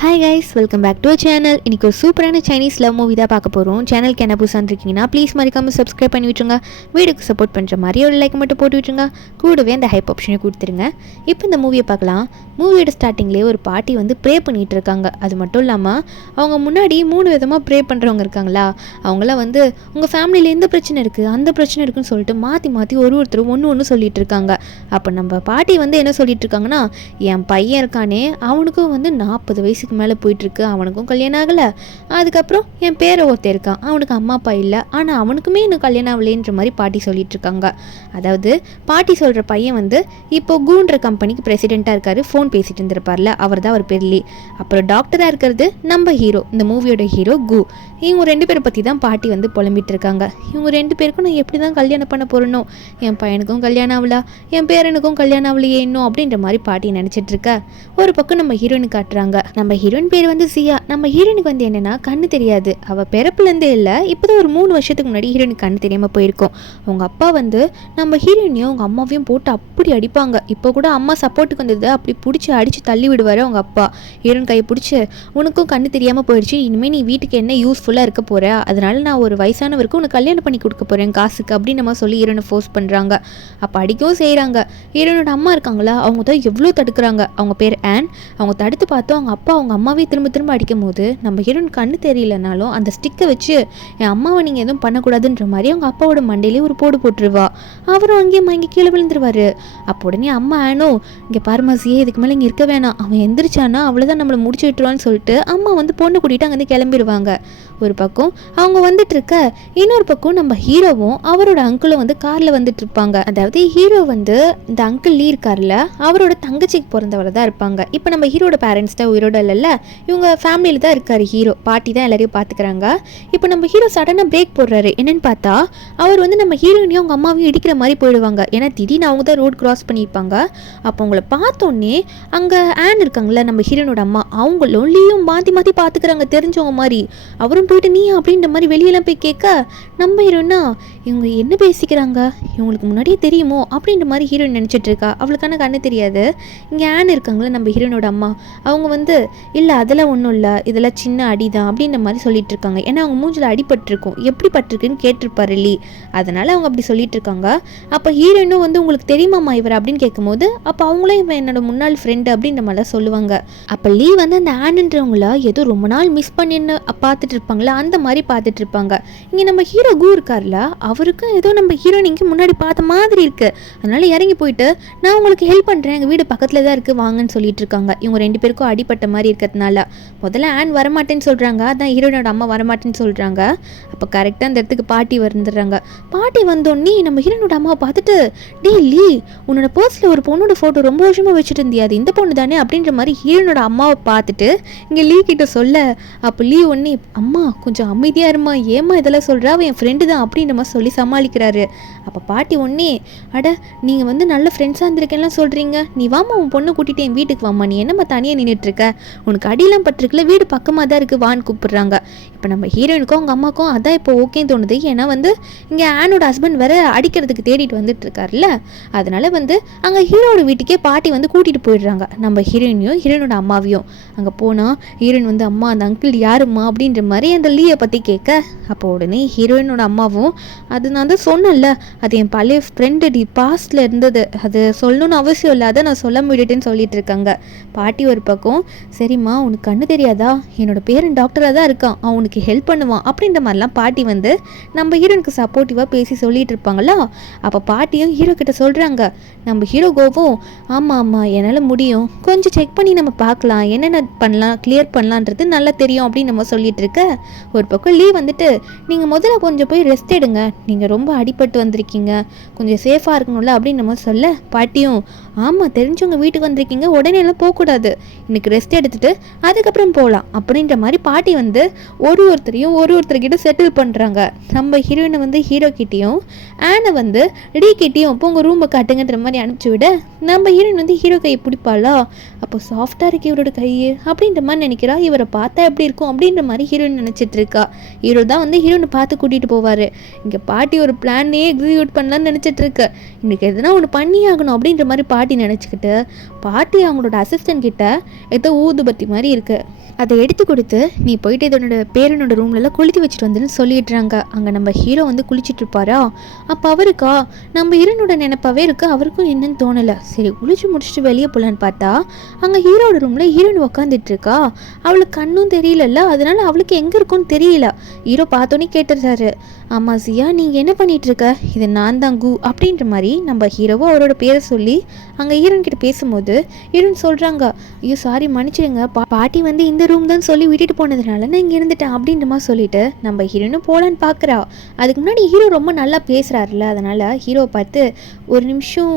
Hi guys, welcome back to channel. இன்றைக்கி ஒரு சூப்பரான சைனீஸ் லவ் மூவி தான் பார்க்க போகிறோம். சேனலுக்கு என்ன புதுசாக இருக்கீங்கன்னா ப்ளீஸ் மறக்காமல் சப்ஸ்கிரைப் பண்ணி விட்டுருங்க. வீடியோக்கு சப்போர்ட் பண்ணுற மாதிரி ஒரு லைக் மட்டும் போட்டு விட்டுருங்க. கூடவே அந்த ஹைப் ஆப்ஷனை கொடுத்துருங்க. இப்போ இந்த மூவியை பார்க்கலாம். மூவியோட ஸ்டார்டிங்லேயே ஒரு பாட்டி வந்து ப்ரே பண்ணிகிட்டு இருக்காங்க. அது மட்டும் இல்லாமல் அவங்க முன்னாடி 3 விதமாக ப்ரே பண்ணுறவங்க இருக்காங்களா, அவங்களாம் வந்து உங்கள் ஃபேமிலியில் எந்த பிரச்சனை இருக்குது அந்த பிரச்சனை இருக்குதுன்னு சொல்லிட்டு மாற்றி மாற்றி ஒருத்தரும் ஒன்று சொல்லிட்டு இருக்காங்க. அப்போ நம்ம பாட்டி வந்து என்ன சொல்லிட்டு இருக்காங்கன்னா, என் பையன் இருக்கானே அவனுக்கும் வந்து 40 வயசுக்கு மேலே போயிட்டுருக்கு, அவனுக்கும் கல்யாணம் ஆகலை. அதுக்கப்புறம் என் பேரை ஒருத்தர் இருக்கான், அவனுக்கு அம்மா அப்பா இல்லை, ஆனால் அவனுக்குமே இன்னும் கல்யாணம் ஆகலைன்ற மாதிரி பாட்டி சொல்லிட்டு இருக்காங்க. அதாவது பாட்டி சொல்கிற பையன் வந்து இப்போ கூன்ற கம்பெனிக்கு பிரசிடெண்ட்டாக இருக்காரு. ஃபோன் பேசிட்டு இருந்திருப்பார்ல, அவர் தான் ஒரு பெர்லி. அப்புறம் டாக்டராக இருக்கிறது நம்ம ஹீரோ, இந்த மூவியோட ஹீரோ கு. இவங்க 2 பேரை பற்றி தான் பாட்டி வந்து புலம்பிட்டு இருக்காங்க. இவங்க 2 பேருக்கும் நான் எப்படி தான் கல்யாணம் பண்ண போகிறனோ, என் பையனுக்கும் கல்யாணம் ஆகலா, என் பேரனுக்கும் கல்யாணம் ஆகலையே இன்னும் அப்படின்ற மாதிரி பாட்டி நினச்சிட்டு இருக்க. ஒரு பக்கம் நம்ம ஹீரோயினு காட்டுறாங்க. நம்ம ஹீரோயின் பேர் வந்து சியா. நம்ம ஹீரோயினுக்கு வந்து என்னன்னா கண்ணு தெரியாது. அவள் பிறப்புலேருந்தே இல்லை, இப்போதான் ஒரு 3 வருஷத்துக்கு முன்னாடி ஹீரோயினுக்கு கண்ணு தெரியாமல் போயிருக்கோம். அவங்க அப்பா வந்து நம்ம ஹீரோயினையும் அவங்க அம்மாவையும் போட்டு அப்படி அடிப்பாங்க. இப்போ கூட அம்மா சப்போர்ட்டுக்கு வந்தது அப்படி பிடிச்சி அடித்து தள்ளி விடுவார் அவங்க அப்பா. ஹீரோயின் கையை பிடிச்சி, உனக்கும் கண்ணு தெரியாமல் போயிடுச்சு, இனிமேல் நீ வீட்டுக்கு என்ன யூஸ்ஃபுல்லாக இருக்க போகிற, அதனால நான் ஒரு வயசானவருக்கு உனக்கு கல்யாணம் பண்ணி கொடுக்க போகிறேன் காசுக்கு அப்படின்னு நம்ம சொல்லி ஹீரோனை ஃபோர்ஸ் பண்ணுறாங்க. அப்போ அடிக்கவும் செய்கிறாங்க. ஹீரோனோட அம்மா இருக்காங்களா, அவங்க தான் எவ்வளோ தடுக்கிறாங்க. அவங்க பேர் ஆன். அவங்க தடுத்து பார்த்தோம் அவங்க அப்பா அவங்க அம்மாவே திரும்ப திரும்ப அடிக்கும் போது நம்ம ஹீரோயின் கண்ணு தெரியலனாலும் அந்த ஸ்டிக்கை வச்சு என் அம்மாவை நீங்கள் எதுவும் பண்ணக்கூடாதுன்ற மாதிரி அவங்க அப்பாவோட மண்டையிலே ஒரு போடு போட்டுருவா. அவரும் அங்கேயே மயங்கி கீழே விழுந்துருவாரு. அப்போ உடனே அம்மா ஆனோ, இங்கே பார்மசியே இதுக்கு மேலே இங்கே இருக்க வேணாம், அவன் எந்திரிச்சானா அவ்வளோதான் நம்மளை முடிச்சு விட்டுருவான்னு சொல்லிட்டு அம்மா வந்து பொண்ணு கூட்டிகிட்டு அங்கேருந்து கிளம்பிடுவாங்க. ஒரு பக்கம் அவங்க வந்துட்டு இருக்க, இன்னொரு பக்கம் நம்ம ஹீரோவும் அவரோட அங்கிளும் வந்து காரில் வந்துட்டு இருப்பாங்க. அதாவது ஹீரோ வந்து இந்த அங்கிள் லீ இருக்கார்ல, அவரோட தங்கச்சிக்கு பிறந்தவரை தான் இருப்பாங்க. இப்போ நம்ம ஹீரோட பேரண்ட்ஸ் தான் உயிரோட இல்லைல்ல, இவங்க ஃபேமிலியில் தான் இருக்காரு ஹீரோ. பாட்டி தான் எல்லாரையும் பார்த்துக்கிறாங்க. இப்போ நம்ம ஹீரோ சடனாக பிரேக் போடுறாரு. என்னன்னு பார்த்தா அவர் வந்து நம்ம ஹீரோயினையும் அவங்க அம்மாவையும் இடிக்கிற மாதிரி போயிடுவாங்க. ஏன்னா திடீர்னு அவங்க தான் ரோட் கிராஸ் பண்ணியிருப்பாங்க. அப்போ அவங்கள பார்த்தோன்னே அங்கே ஆன் இருக்காங்களே நம்ம ஹீரோனோட அம்மா, அவங்களும் லீயும் மாற்றி மாற்றி பார்த்துக்கிறாங்க தெரிஞ்சவங்க மாதிரி. அவரும் போயிட்டு நீ அப்படின்ற மாதிரி வெளியெல்லாம் போய் கேட்க, நம்ம ஹீரோயினா இவங்க என்ன பேசிக்கிறாங்க, இவங்களுக்கு முன்னாடியே தெரியுமோ அப்படின்ற மாதிரி ஹீரோயின் நினச்சிட்டு இருக்கா. அவளுக்கான கண்ணு தெரியாது. இங்கே ஆன் இருக்காங்களே நம்ம ஹீரோனோட அம்மா, அவங்க வந்து இல்லை அதெல்லாம் ஒன்றும் இல்லை, இதெல்லாம் சின்ன அடிதான் அப்படின்ற மாதிரி சொல்லிட்டு இருக்காங்க. ஏன்னா அவங்க மூஞ்சில் அடிபட்டிருக்கும், எப்படி பட்டிருக்குன்னு கேட்டிருப்பாரு லீ, அதனால அவங்க அப்படி சொல்லிட்டு இருக்காங்க. அப்போ ஹீரோயினும் வந்து உங்களுக்கு தெரியுமாம்மா இவர் அப்படின்னு கேட்கும்போது, அப்போ அவங்களும் இவன் என்னோட முன்னாள் ஃப்ரெண்டு அப்படின்ற மாதிரிலாம் சொல்லுவாங்க. அப்போ லீ வந்து அந்த ஆன்ன்றவங்கள ஏதோ ரொம்ப நாள் மிஸ் பண்ணின்னு பார்த்துட்டு இருப்பாங்களா, அந்த மாதிரி பார்த்துட்டு இருப்பாங்க. இங்கே நம்ம ஹீரோ கு இருக்கார்ல, அவருக்கும் ஏதோ நம்ம ஹீரோயின் இங்கே முன்னாடி பார்த்த மாதிரி இருக்கு. அதனால இறங்கி போயிட்டு நான் உங்களுக்கு ஹெல்ப் பண்ணுறேன், எங்கள் வீடு பக்கத்தில் தான் இருக்குது வாங்கன்னு சொல்லிட்டு இருக்காங்க. இவங்க 2 பேருக்கும் அடிப்பட்ட மாதிரி இருக்கிறதுனால முதல்ல ஆன் வரமாட்டேன்னு சொல்கிறாங்க, அதான் ஹீரோனோட அம்மா வரமாட்டேன்னு சொல்கிறாங்க. அப்போ கரெக்டாக அந்த இடத்துக்கு பாட்டி வந்துடுறாங்க. பாட்டி வந்தோடனே நம்ம ஹீரோனோட அம்மாவை பார்த்துட்டு, டே லீ, உன்னோட பர்ஸில் ஒரு பொண்ணோட ஃபோட்டோ ரொம்ப வருஷமாக வச்சுட்டு இருந்தியா, அது இந்த பொண்ணு தானே அப்படின்ற மாதிரி ஹீரோனோட அம்மாவை பார்த்துட்டு இங்கே லீ கிட்ட சொல்ல, அப்போ லீ ஒன்னே அம்மா கொஞ்சம் அமைதியாக இருமா, ஏமா இதெல்லாம் சொல்கிறா, அவன் என் ஃப்ரெண்டு தான் அப்படின்ற மாதிரி சொல்லி சமாளிக்கிறாரு. அப்போ பாட்டி ஒன்னே, அட நீங்கள் வந்து நல்ல ஃப்ரெண்ட்ஸாக இருந்திருக்கேன்லாம் சொல்கிறீங்க, நீ வாமா உன் பொண்ணை கூட்டிகிட்டு என் வீட்டுக்கு வாமா, நீ என்னம்மா தனியாக நின்றுட்டுருக்க, உனக்கு அடியெல்லாம் பட்டிருக்குல, வீடு பக்கமாக தான் இருக்குது வான்னு கூப்பிட்றாங்க. இப்போ நம்ம ஹீரோயினுக்கும் அவங்க அம்மாக்கும் அதான் இப்போ ஓகேன்னு தோணுது. ஏன்னா வந்து இங்கே ஆனோட ஹஸ்பண்ட் வேறு அடிக்கிறதுக்கு தேடிட்டு வந்துட்டு இருக்காருல்ல, அதனால வந்து அங்கே ஹீரோட வீட்டுக்கே பாட்டி வந்து கூட்டிகிட்டு போயிடுறாங்க நம்ம ஹீரோயினையும் ஹீரோனோட அம்மாவையும். அங்கே போனால் ஹீரோயின் வந்து அம்மா அந்த அங்கிள் யாரும்மா அப்படின்ற மாதிரி அந்த லீயை பற்றி கேட்க, அப்போ உடனே ஹீரோயினோட அம்மாவும் அது நான் தான் சொன்னேன்ல, அது என் பழைய ஃப்ரெண்டு டி, பாஸ்டில் இருந்தது, அது சொல்லணும்னு அவசியம் இல்லை, அதை நான் சொல்ல முடியுதுன்னு சொல்லிட்டு இருக்காங்க. பாட்டி ஒரு பக்கம், சரிம்மா உனக்கு கண்ணு தெரியாதா, என்னோட பேரன் டாக்டராக தான் இருக்கான், அவனுக்கு ஹெல்ப் பண்ணுவான் அப்படின்ற மாதிரிலாம் பாட்டி வந்து நம்ம ஹீரோனுக்கு சப்போர்ட்டிவாக பேசி சொல்லிட்டு இருப்பாங்களா. அப்போ பாட்டியும் ஹீரோ கிட்ட சொல்கிறாங்க. நம்ம ஹீரோ கோவும், ஆமாம் ஆமாம் என்னால் முடியும், கொஞ்சம் செக் பண்ணி நம்ம பார்க்கலாம், என்னென்ன பண்ணலாம் கிளியர் பண்ணலான்றது நல்லா தெரியும் அப்படின்னு நம்ம சொல்லிட்டு இருக்க. ஒரு பக்கம் லீவ் வந்துட்டு, நீங்கள் முதல்ல கொஞ்சம் போய் ரெஸ்ட் எடுங்க, நீங்கள் ரொம்ப அடிபட்டு வந்திருக்கீங்க, கொஞ்சம் சேஃபாக இருக்கணும்ல அப்படின்னு நம்ம சொல்ல, பாட்டியும் ஆமாம் தெரிஞ்சவங்க வீட்டுக்கு வந்திருக்கீங்க, உடனே எல்லாம் போகக்கூடாது, இன்னைக்கு ரெஸ்ட் எடுத்துட்டு அதுக்கப்புறம் போகலாம் அப்படின்ற மாதிரி பாட்டி வந்து ஒருத்தர்கிட்ட செட்டில் பண்ணுறாங்க. நம்ம ஹீரோயினை வந்து ஹீரோ கிட்டேயும் ஆனை வந்து லீ கிட்டேயும் இப்போ உங்கள் ரூமை காட்டுங்கன்ற மாதிரி அனுப்பிச்சி விட, நம்ம ஹீரோயின் வந்து ஹீரோ கையை பிடிப்பாளா, அப்போ சாஃப்டாக இருக்கு இவரோட கையை அப்படின்ற மாதிரி நினைக்கிறா, இவரை பார்த்தா எப்படி இருக்கும் அப்படின்ற மாதிரி ஹீரோயின் நினச்சிட்டு இருக்கா. ஹீரோ தான் வந்து ஹீரோனை பார்த்து கூட்டிகிட்டு போவார். இங்கே பாட்டி ஒரு பிளானே எக்ஸிக்யூட் பண்ணலான்னு நினச்சிட்டு இருக்கு. இன்றைக்கி எதுனா ஒன்று பண்ணி ஆகணும் அப்படின்ற மாதிரி பாட்டி பாட்டி நினச்சிக்கிட்டு பாட்டி அவங்களோட அசிஸ்டன்ட் கிட்ட ஏதோ ஊதுபத்தி மாதிரி இருக்குது, அதை எடுத்து கொடுத்து நீ போயிட்டு இதனோட பேரனோட ரூம்லலாம் குளித்து வச்சுட்டு வந்துன்னு சொல்லிடுறாங்க. அங்கே நம்ம ஹீரோ வந்து குளிச்சுட்டு இருப்பாரா, அப்போ அவருக்கா நம்ம ஹீரோனோட நினைப்பாவே இருக்குது. அவருக்கும் என்னன்னு தோணலை. சரி குளிச்சு முடிச்சுட்டு வெளியே போகலான்னு பார்த்தா அங்கே ஹீரோட ரூமில் ஹீரோயின் உக்காந்துட்டு இருக்கா. அவளுக்கு கண்ணும் தெரியலல்ல, அதனால அவளுக்கு எங்கே இருக்குன்னு தெரியல. ஹீரோ பார்த்தோன்னே கேட்டுறாரு, ஆமாம் ஜியா நீங்கள் என்ன பண்ணிகிட்டு இருக்க, இது நான் தான் கு அப்படின்ற மாதிரி நம்ம ஹீரோவோ அவரோட பேரை சொல்லி அங்கே ஹீரோயின் கிட்ட பேசும்போது ஹீரோயின் சொல்கிறாங்க, ஐயோ சாரி மன்னிச்சிடுங்க, பாட்டி வந்து இந்த ரூம் தான் சொல்லி விட்டுட்டு போனதுனால நான் இங்கே இருந்துட்டேன் அப்படின்ற மாதிரி சொல்லிட்டு நம்ம ஹீரோனும் போகலான்னு பார்க்குறா. அதுக்கு முன்னாடி ஹீரோ ரொம்ப நல்லா பேசுகிறாருல்ல, அதனால் ஹீரோவை பார்த்து ஒரு நிமிஷம்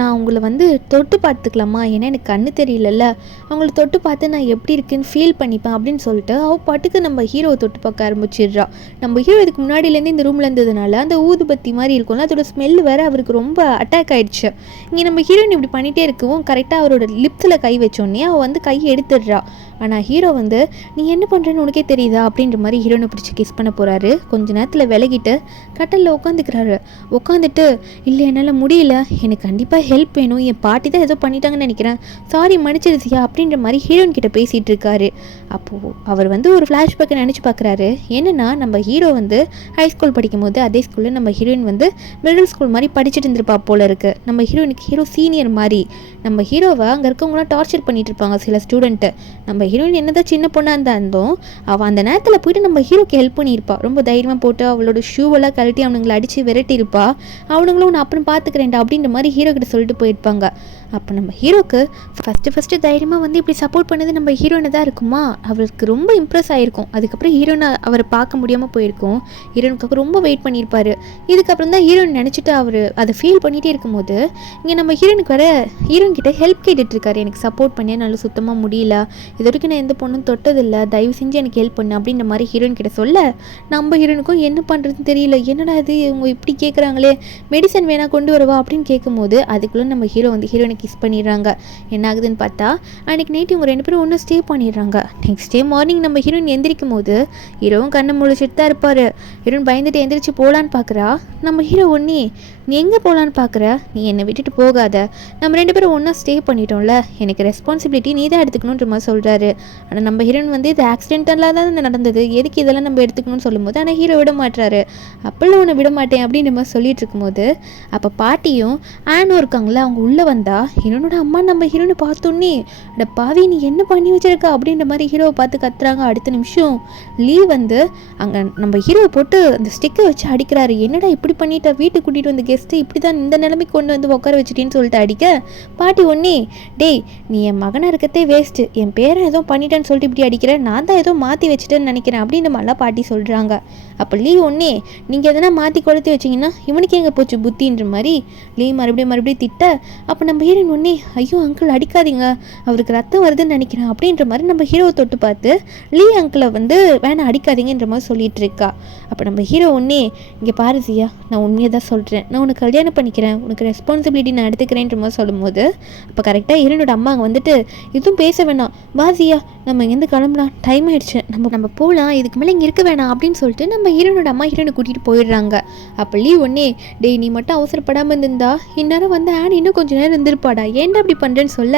நான் உங்களை வந்து தொட்டு பார்த்துக்கலாமா, ஏன்னா எனக்கு கண்ணு தெரியலல்ல, அவங்கள தொட்டு பார்த்து நான் எப்படி இருக்குன்னு ஃபீல் பண்ணிப்பேன் அப்படின்னு சொல்லிட்டு அவள் பாட்டுக்கு நம்ம ஹீரோவை தொட்டு பார்க்க ஆரம்பிச்சிடுறா. நம்ம ஹீரோ இதுக்கு முன்னாடியிலேருந்து இந்த ரூமில் இருந்ததுனால அந்த ஊதுபத்தி மாதிரி இருக்கும்ல, அதோட ஸ்மெல் வேறு அவருக்கு ரொம்ப அட்டாக் ஆகிடுச்சு. இங்கே நம்ம ஹீரோயின் இப்படி பண்ணிகிட்டே இருக்கவும் கரெக்டாக அவரோட லிப்ஸில் கை வச்சோடனே அவள் வந்து கையை எடுத்துடுறா. ஆனால் ஹீரோ வந்து நீ என்ன பண்ணுறேன்னு உனக்கே தெரியுதா அப்படின்ற மாதிரி ஹீரோனை பிடிச்சி கிஸ் பண்ண போகிறாரு. கொஞ்ச நேரத்தில் விலகிட்டு கட்டலில் உட்காந்துக்கிறாரு. உட்காந்துட்டு இல்லை என்னால் முடியல, எனக்கு கண்டிப்பாக ஹெல்ப் வேணும், என் பாட்டி தான் ஏதோ பண்ணிட்டாங்கன்னு நினைக்கிறேன், சாரி மன்னிச்சிருச்சியா அப்படின்ற மாதிரி ஹீரோயின் கிட்ட பேசிகிட்டு இருக்காரு. அப்போது அவர் வந்து ஒரு ஃப்ளாஷ்பேக்கை நினச்சி பார்க்குறாரு. என்னென்னா நம்ம ஹீரோ வந்து ஹைஸ்கூல் படிக்கும் போது அதே ஸ்கூலில் நம்ம ஹீரோயின் வந்து மிடில் ஸ்கூல் மாதிரி படிச்சுட்டு இருந்திருப்பா போல இருக்குது. நம்ம ஹீரோயினுக்கு ஹீரோ சீனியர் மாதிரி. நம்ம ஹீரோவை அங்கே இருக்கவங்களாம் டார்ச்சர் பண்ணிட்டு இருப்பாங்க சில ஸ்டூடெண்ட்டு. நம்ம ஹீரோயின் என்னதான் சின்ன பொண்ணாக இருந்தாலும் அவள் அந்த நேரத்தில் போயிட்டு நம்ம ஹீரோக்கு ஹெல்ப் பண்ணியிருப்பா. ரொம்ப தைரியமாக போட்டு அவளோட ஷூவெல்லாம் கழட்டி அவனுங்களை அடித்து விரட்டியிருப்பா. அவனுங்களும் ஒன்று அப்புறம் பார்த்துக்கிறேன்டா அப்படின்ற மாதிரி ஹீரோ கிட்ட சொல்லிட்டு போயிருப்பாங்க. அப்போ நம்ம ஹீரோக்கு ஃபஸ்ட்டு தைரியமாக வந்து இப்படி சப்போர்ட் பண்ணது நம்ம ஹீரோயினை தான் இருக்குமா. அவருக்கு ரொம்ப இம்ப்ரெஸ் ஆகிருக்கும். அதுக்கப்புறம் ஹீரோனை அவரை பார்க்க முடியாமல் போயிருக்கும். ஹீரோனுக்காக ரொம்ப வெயிட் பண்ணியிருப்பார். இதுக்கப்புறம் தான் ஹீரோயின் நினச்சிட்டு அவர் அதை ஃபீல் பண்ணிகிட்டே இருக்கும்போது இங்கே நம்ம ஹீரோனுக்கு வர ஹீரோயின் கிட்ட ஹெல்ப் கேட்டுட்ருக்காரு. எனக்கு சப்போர்ட் பண்ணி நல்லா சுத்தமாக முடியல, இது வரைக்கும் நான் எந்த பொண்ணும் தொட்டதில்லை, தயவு செஞ்சு எனக்கு ஹெல்ப் பண்ணு அப்படின்ற மாதிரி ஹீரோயின் கிட்ட சொல்ல நம்ம ஹீரோனுக்கும் என்ன பண்ணுறதுன்னு தெரியல. என்னடா இது இவங்க இப்படி கேட்குறாங்களே, மெடிசன் வேணா கொண்டு வரவா அப்படின்னு கேட்கும்போது அதுக்குள்ளே நம்ம ஹீரோ வந்து ஹீரோனை கிஸ் பண்ணிடுறாங்க. என்ன ஆகுதுன்னு பார்த்தா அன்றைக்கி நைட்டு இவங்க 2 பேரும் ஒன்றும் ஸ்டே பண்ணிடுறாங்க. நெக்ஸ்ட் டே மார்னிங் நம்ம ஹீரோயின் எந்திரிக்கும் போது ஹீரோவும் கண்ணை முழிச்சிட்டு தான் இருப்பார். ஹீரோயின் பயந்துட்டு எந்திரிச்சு போகலான்னு பார்க்குறா. நம்ம ஹீரோ ஒன்னே நீ எங்கே போகலான்னு பார்க்குற, நீ என்னை விட்டுட்டு போகாத, நம்ம 2 பேரும் ஒன்றா ஸ்டே பண்ணிட்டோம்ல, எனக்கு ரெஸ்பான்சிபிலிட்டி நீ தான் எடுத்துக்கணுன்ற மாதிரி சொல்கிறாரு. ஆனால் நம்ம ஹீரோயின் வந்து இது ஆக்சிடென்டலாக தான் நடந்தது, எதுக்கு இதெல்லாம் நம்ம எடுத்துக்கணும்னு சொல்லும்போது ஆனால் ஹீரோ விட மாட்டுறாரு. அப்பெல்லாம் உன்னை விட மாட்டேன் அப்படின்ற மாதிரி சொல்லிட்டு இருக்கும்போது அப்போ பாட்டியும் ஆனும் இருக்காங்களா, அவங்க உள்ளே வந்தா ஹீரோனோட அம்மா நம்ம ஹீரோனை பார்த்தோன்னே அட பாவி நீ என்ன பண்ணி வச்சிருக்க அப்படின்ற மாதிரி ஹீரோவை பார்த்து கத்துறாங்க. அடுத்த நிமிஷம் லீ வந்து அங்கே நம்ம ஹீரோவை போட்டு அந்த ஸ்டிக்கை வச்சு அடிக்கிறாரு. என்னடா இப்படி பண்ணிட்டா, வீட்டுக்கு கூட்டிகிட்டு வந்து கெஸ்ட்டு இப்படி தான் இந்த நிலைமைக்கு கொண்டு வந்து உட்கார வச்சுட்டேன்னு சொல்லிட்டு அடிக்க பாட்டி ஒன்னே டேய் நீ என் மகனாக இருக்கத்தே வேஸ்ட்டு, என் பேரை ஏதோ பண்ணிட்டேன்னு சொல்லிட்டு இப்படி அடிக்கிறேன், நான் தான் ஏதோ மாற்றி வச்சுட்டேன்னு நினைக்கிறேன் அப்படின்ற மாதிரிலாம் பாட்டி சொல்கிறாங்க. அப்போ லீ ஒன்னே நீங்கள் எதனா மாற்றி கொளுத்தி வச்சிங்கன்னா இவனுக்கு எங்கே போச்சு புத்தின்ற மாதிரி லீ மறுபடியும் திட்ட. அப்போ நம்ம ஹீரோயின் ஒன்னே ஐயோ அங்கிள் அடிக்காதீங்க, அவருக்கு ரத்தம் வருதுன்னு நினைக்கிறேன் அப்படின்ற மாதிரி நம்ம ஹீரோவை தொட்டு பார்த்து லீ அங்கிளை வந்து வேணாம் அடிக்காதீங்கன்ற மாதிரி சொல்லிட்டு இருக்கா. அப்போ நம்ம ஹீரோ ஒன்னே இங்கே பாரு ஜியா, நான் உண்மையை தான் சொல்கிறேன், நான் உனக்கு கல்யாணம் பண்ணிக்கிறேன், உனக்கு ரெஸ்பான்சிபிலிட்டி நான் எடுத்துக்கிறேன்ற மாதிரி சொல்லும்போது அப்போ கரெக்டாக ஹீரோனோட அம்மா அங்கே வந்துட்டு எதுவும் பேச வேணாம், வா ஜியா நம்ம இங்கேருந்து கிளம்பலாம், டைம் ஆயிடுச்சு, நம்ம போகலாம், இதுக்கு மேலே இங்கே இருக்க வேணாம் அப்படின்னு சொல்லிட்டு நம்ம ஹீரோனோட அம்மா ஹீரோனை கூட்டிகிட்டு போயிடுறாங்க. அப்போ லீ ஒன்னே டேய் நீ மட்டும் அவசரப்படாமல் இருந்திருந்தா இந்நேரம் வந்து ஆன் இன்னும் கொஞ்சம் நேரம் இருந்திருப்பாடா, ஏன்டா அப்படி பண்ணுறேன்னு சொல்ல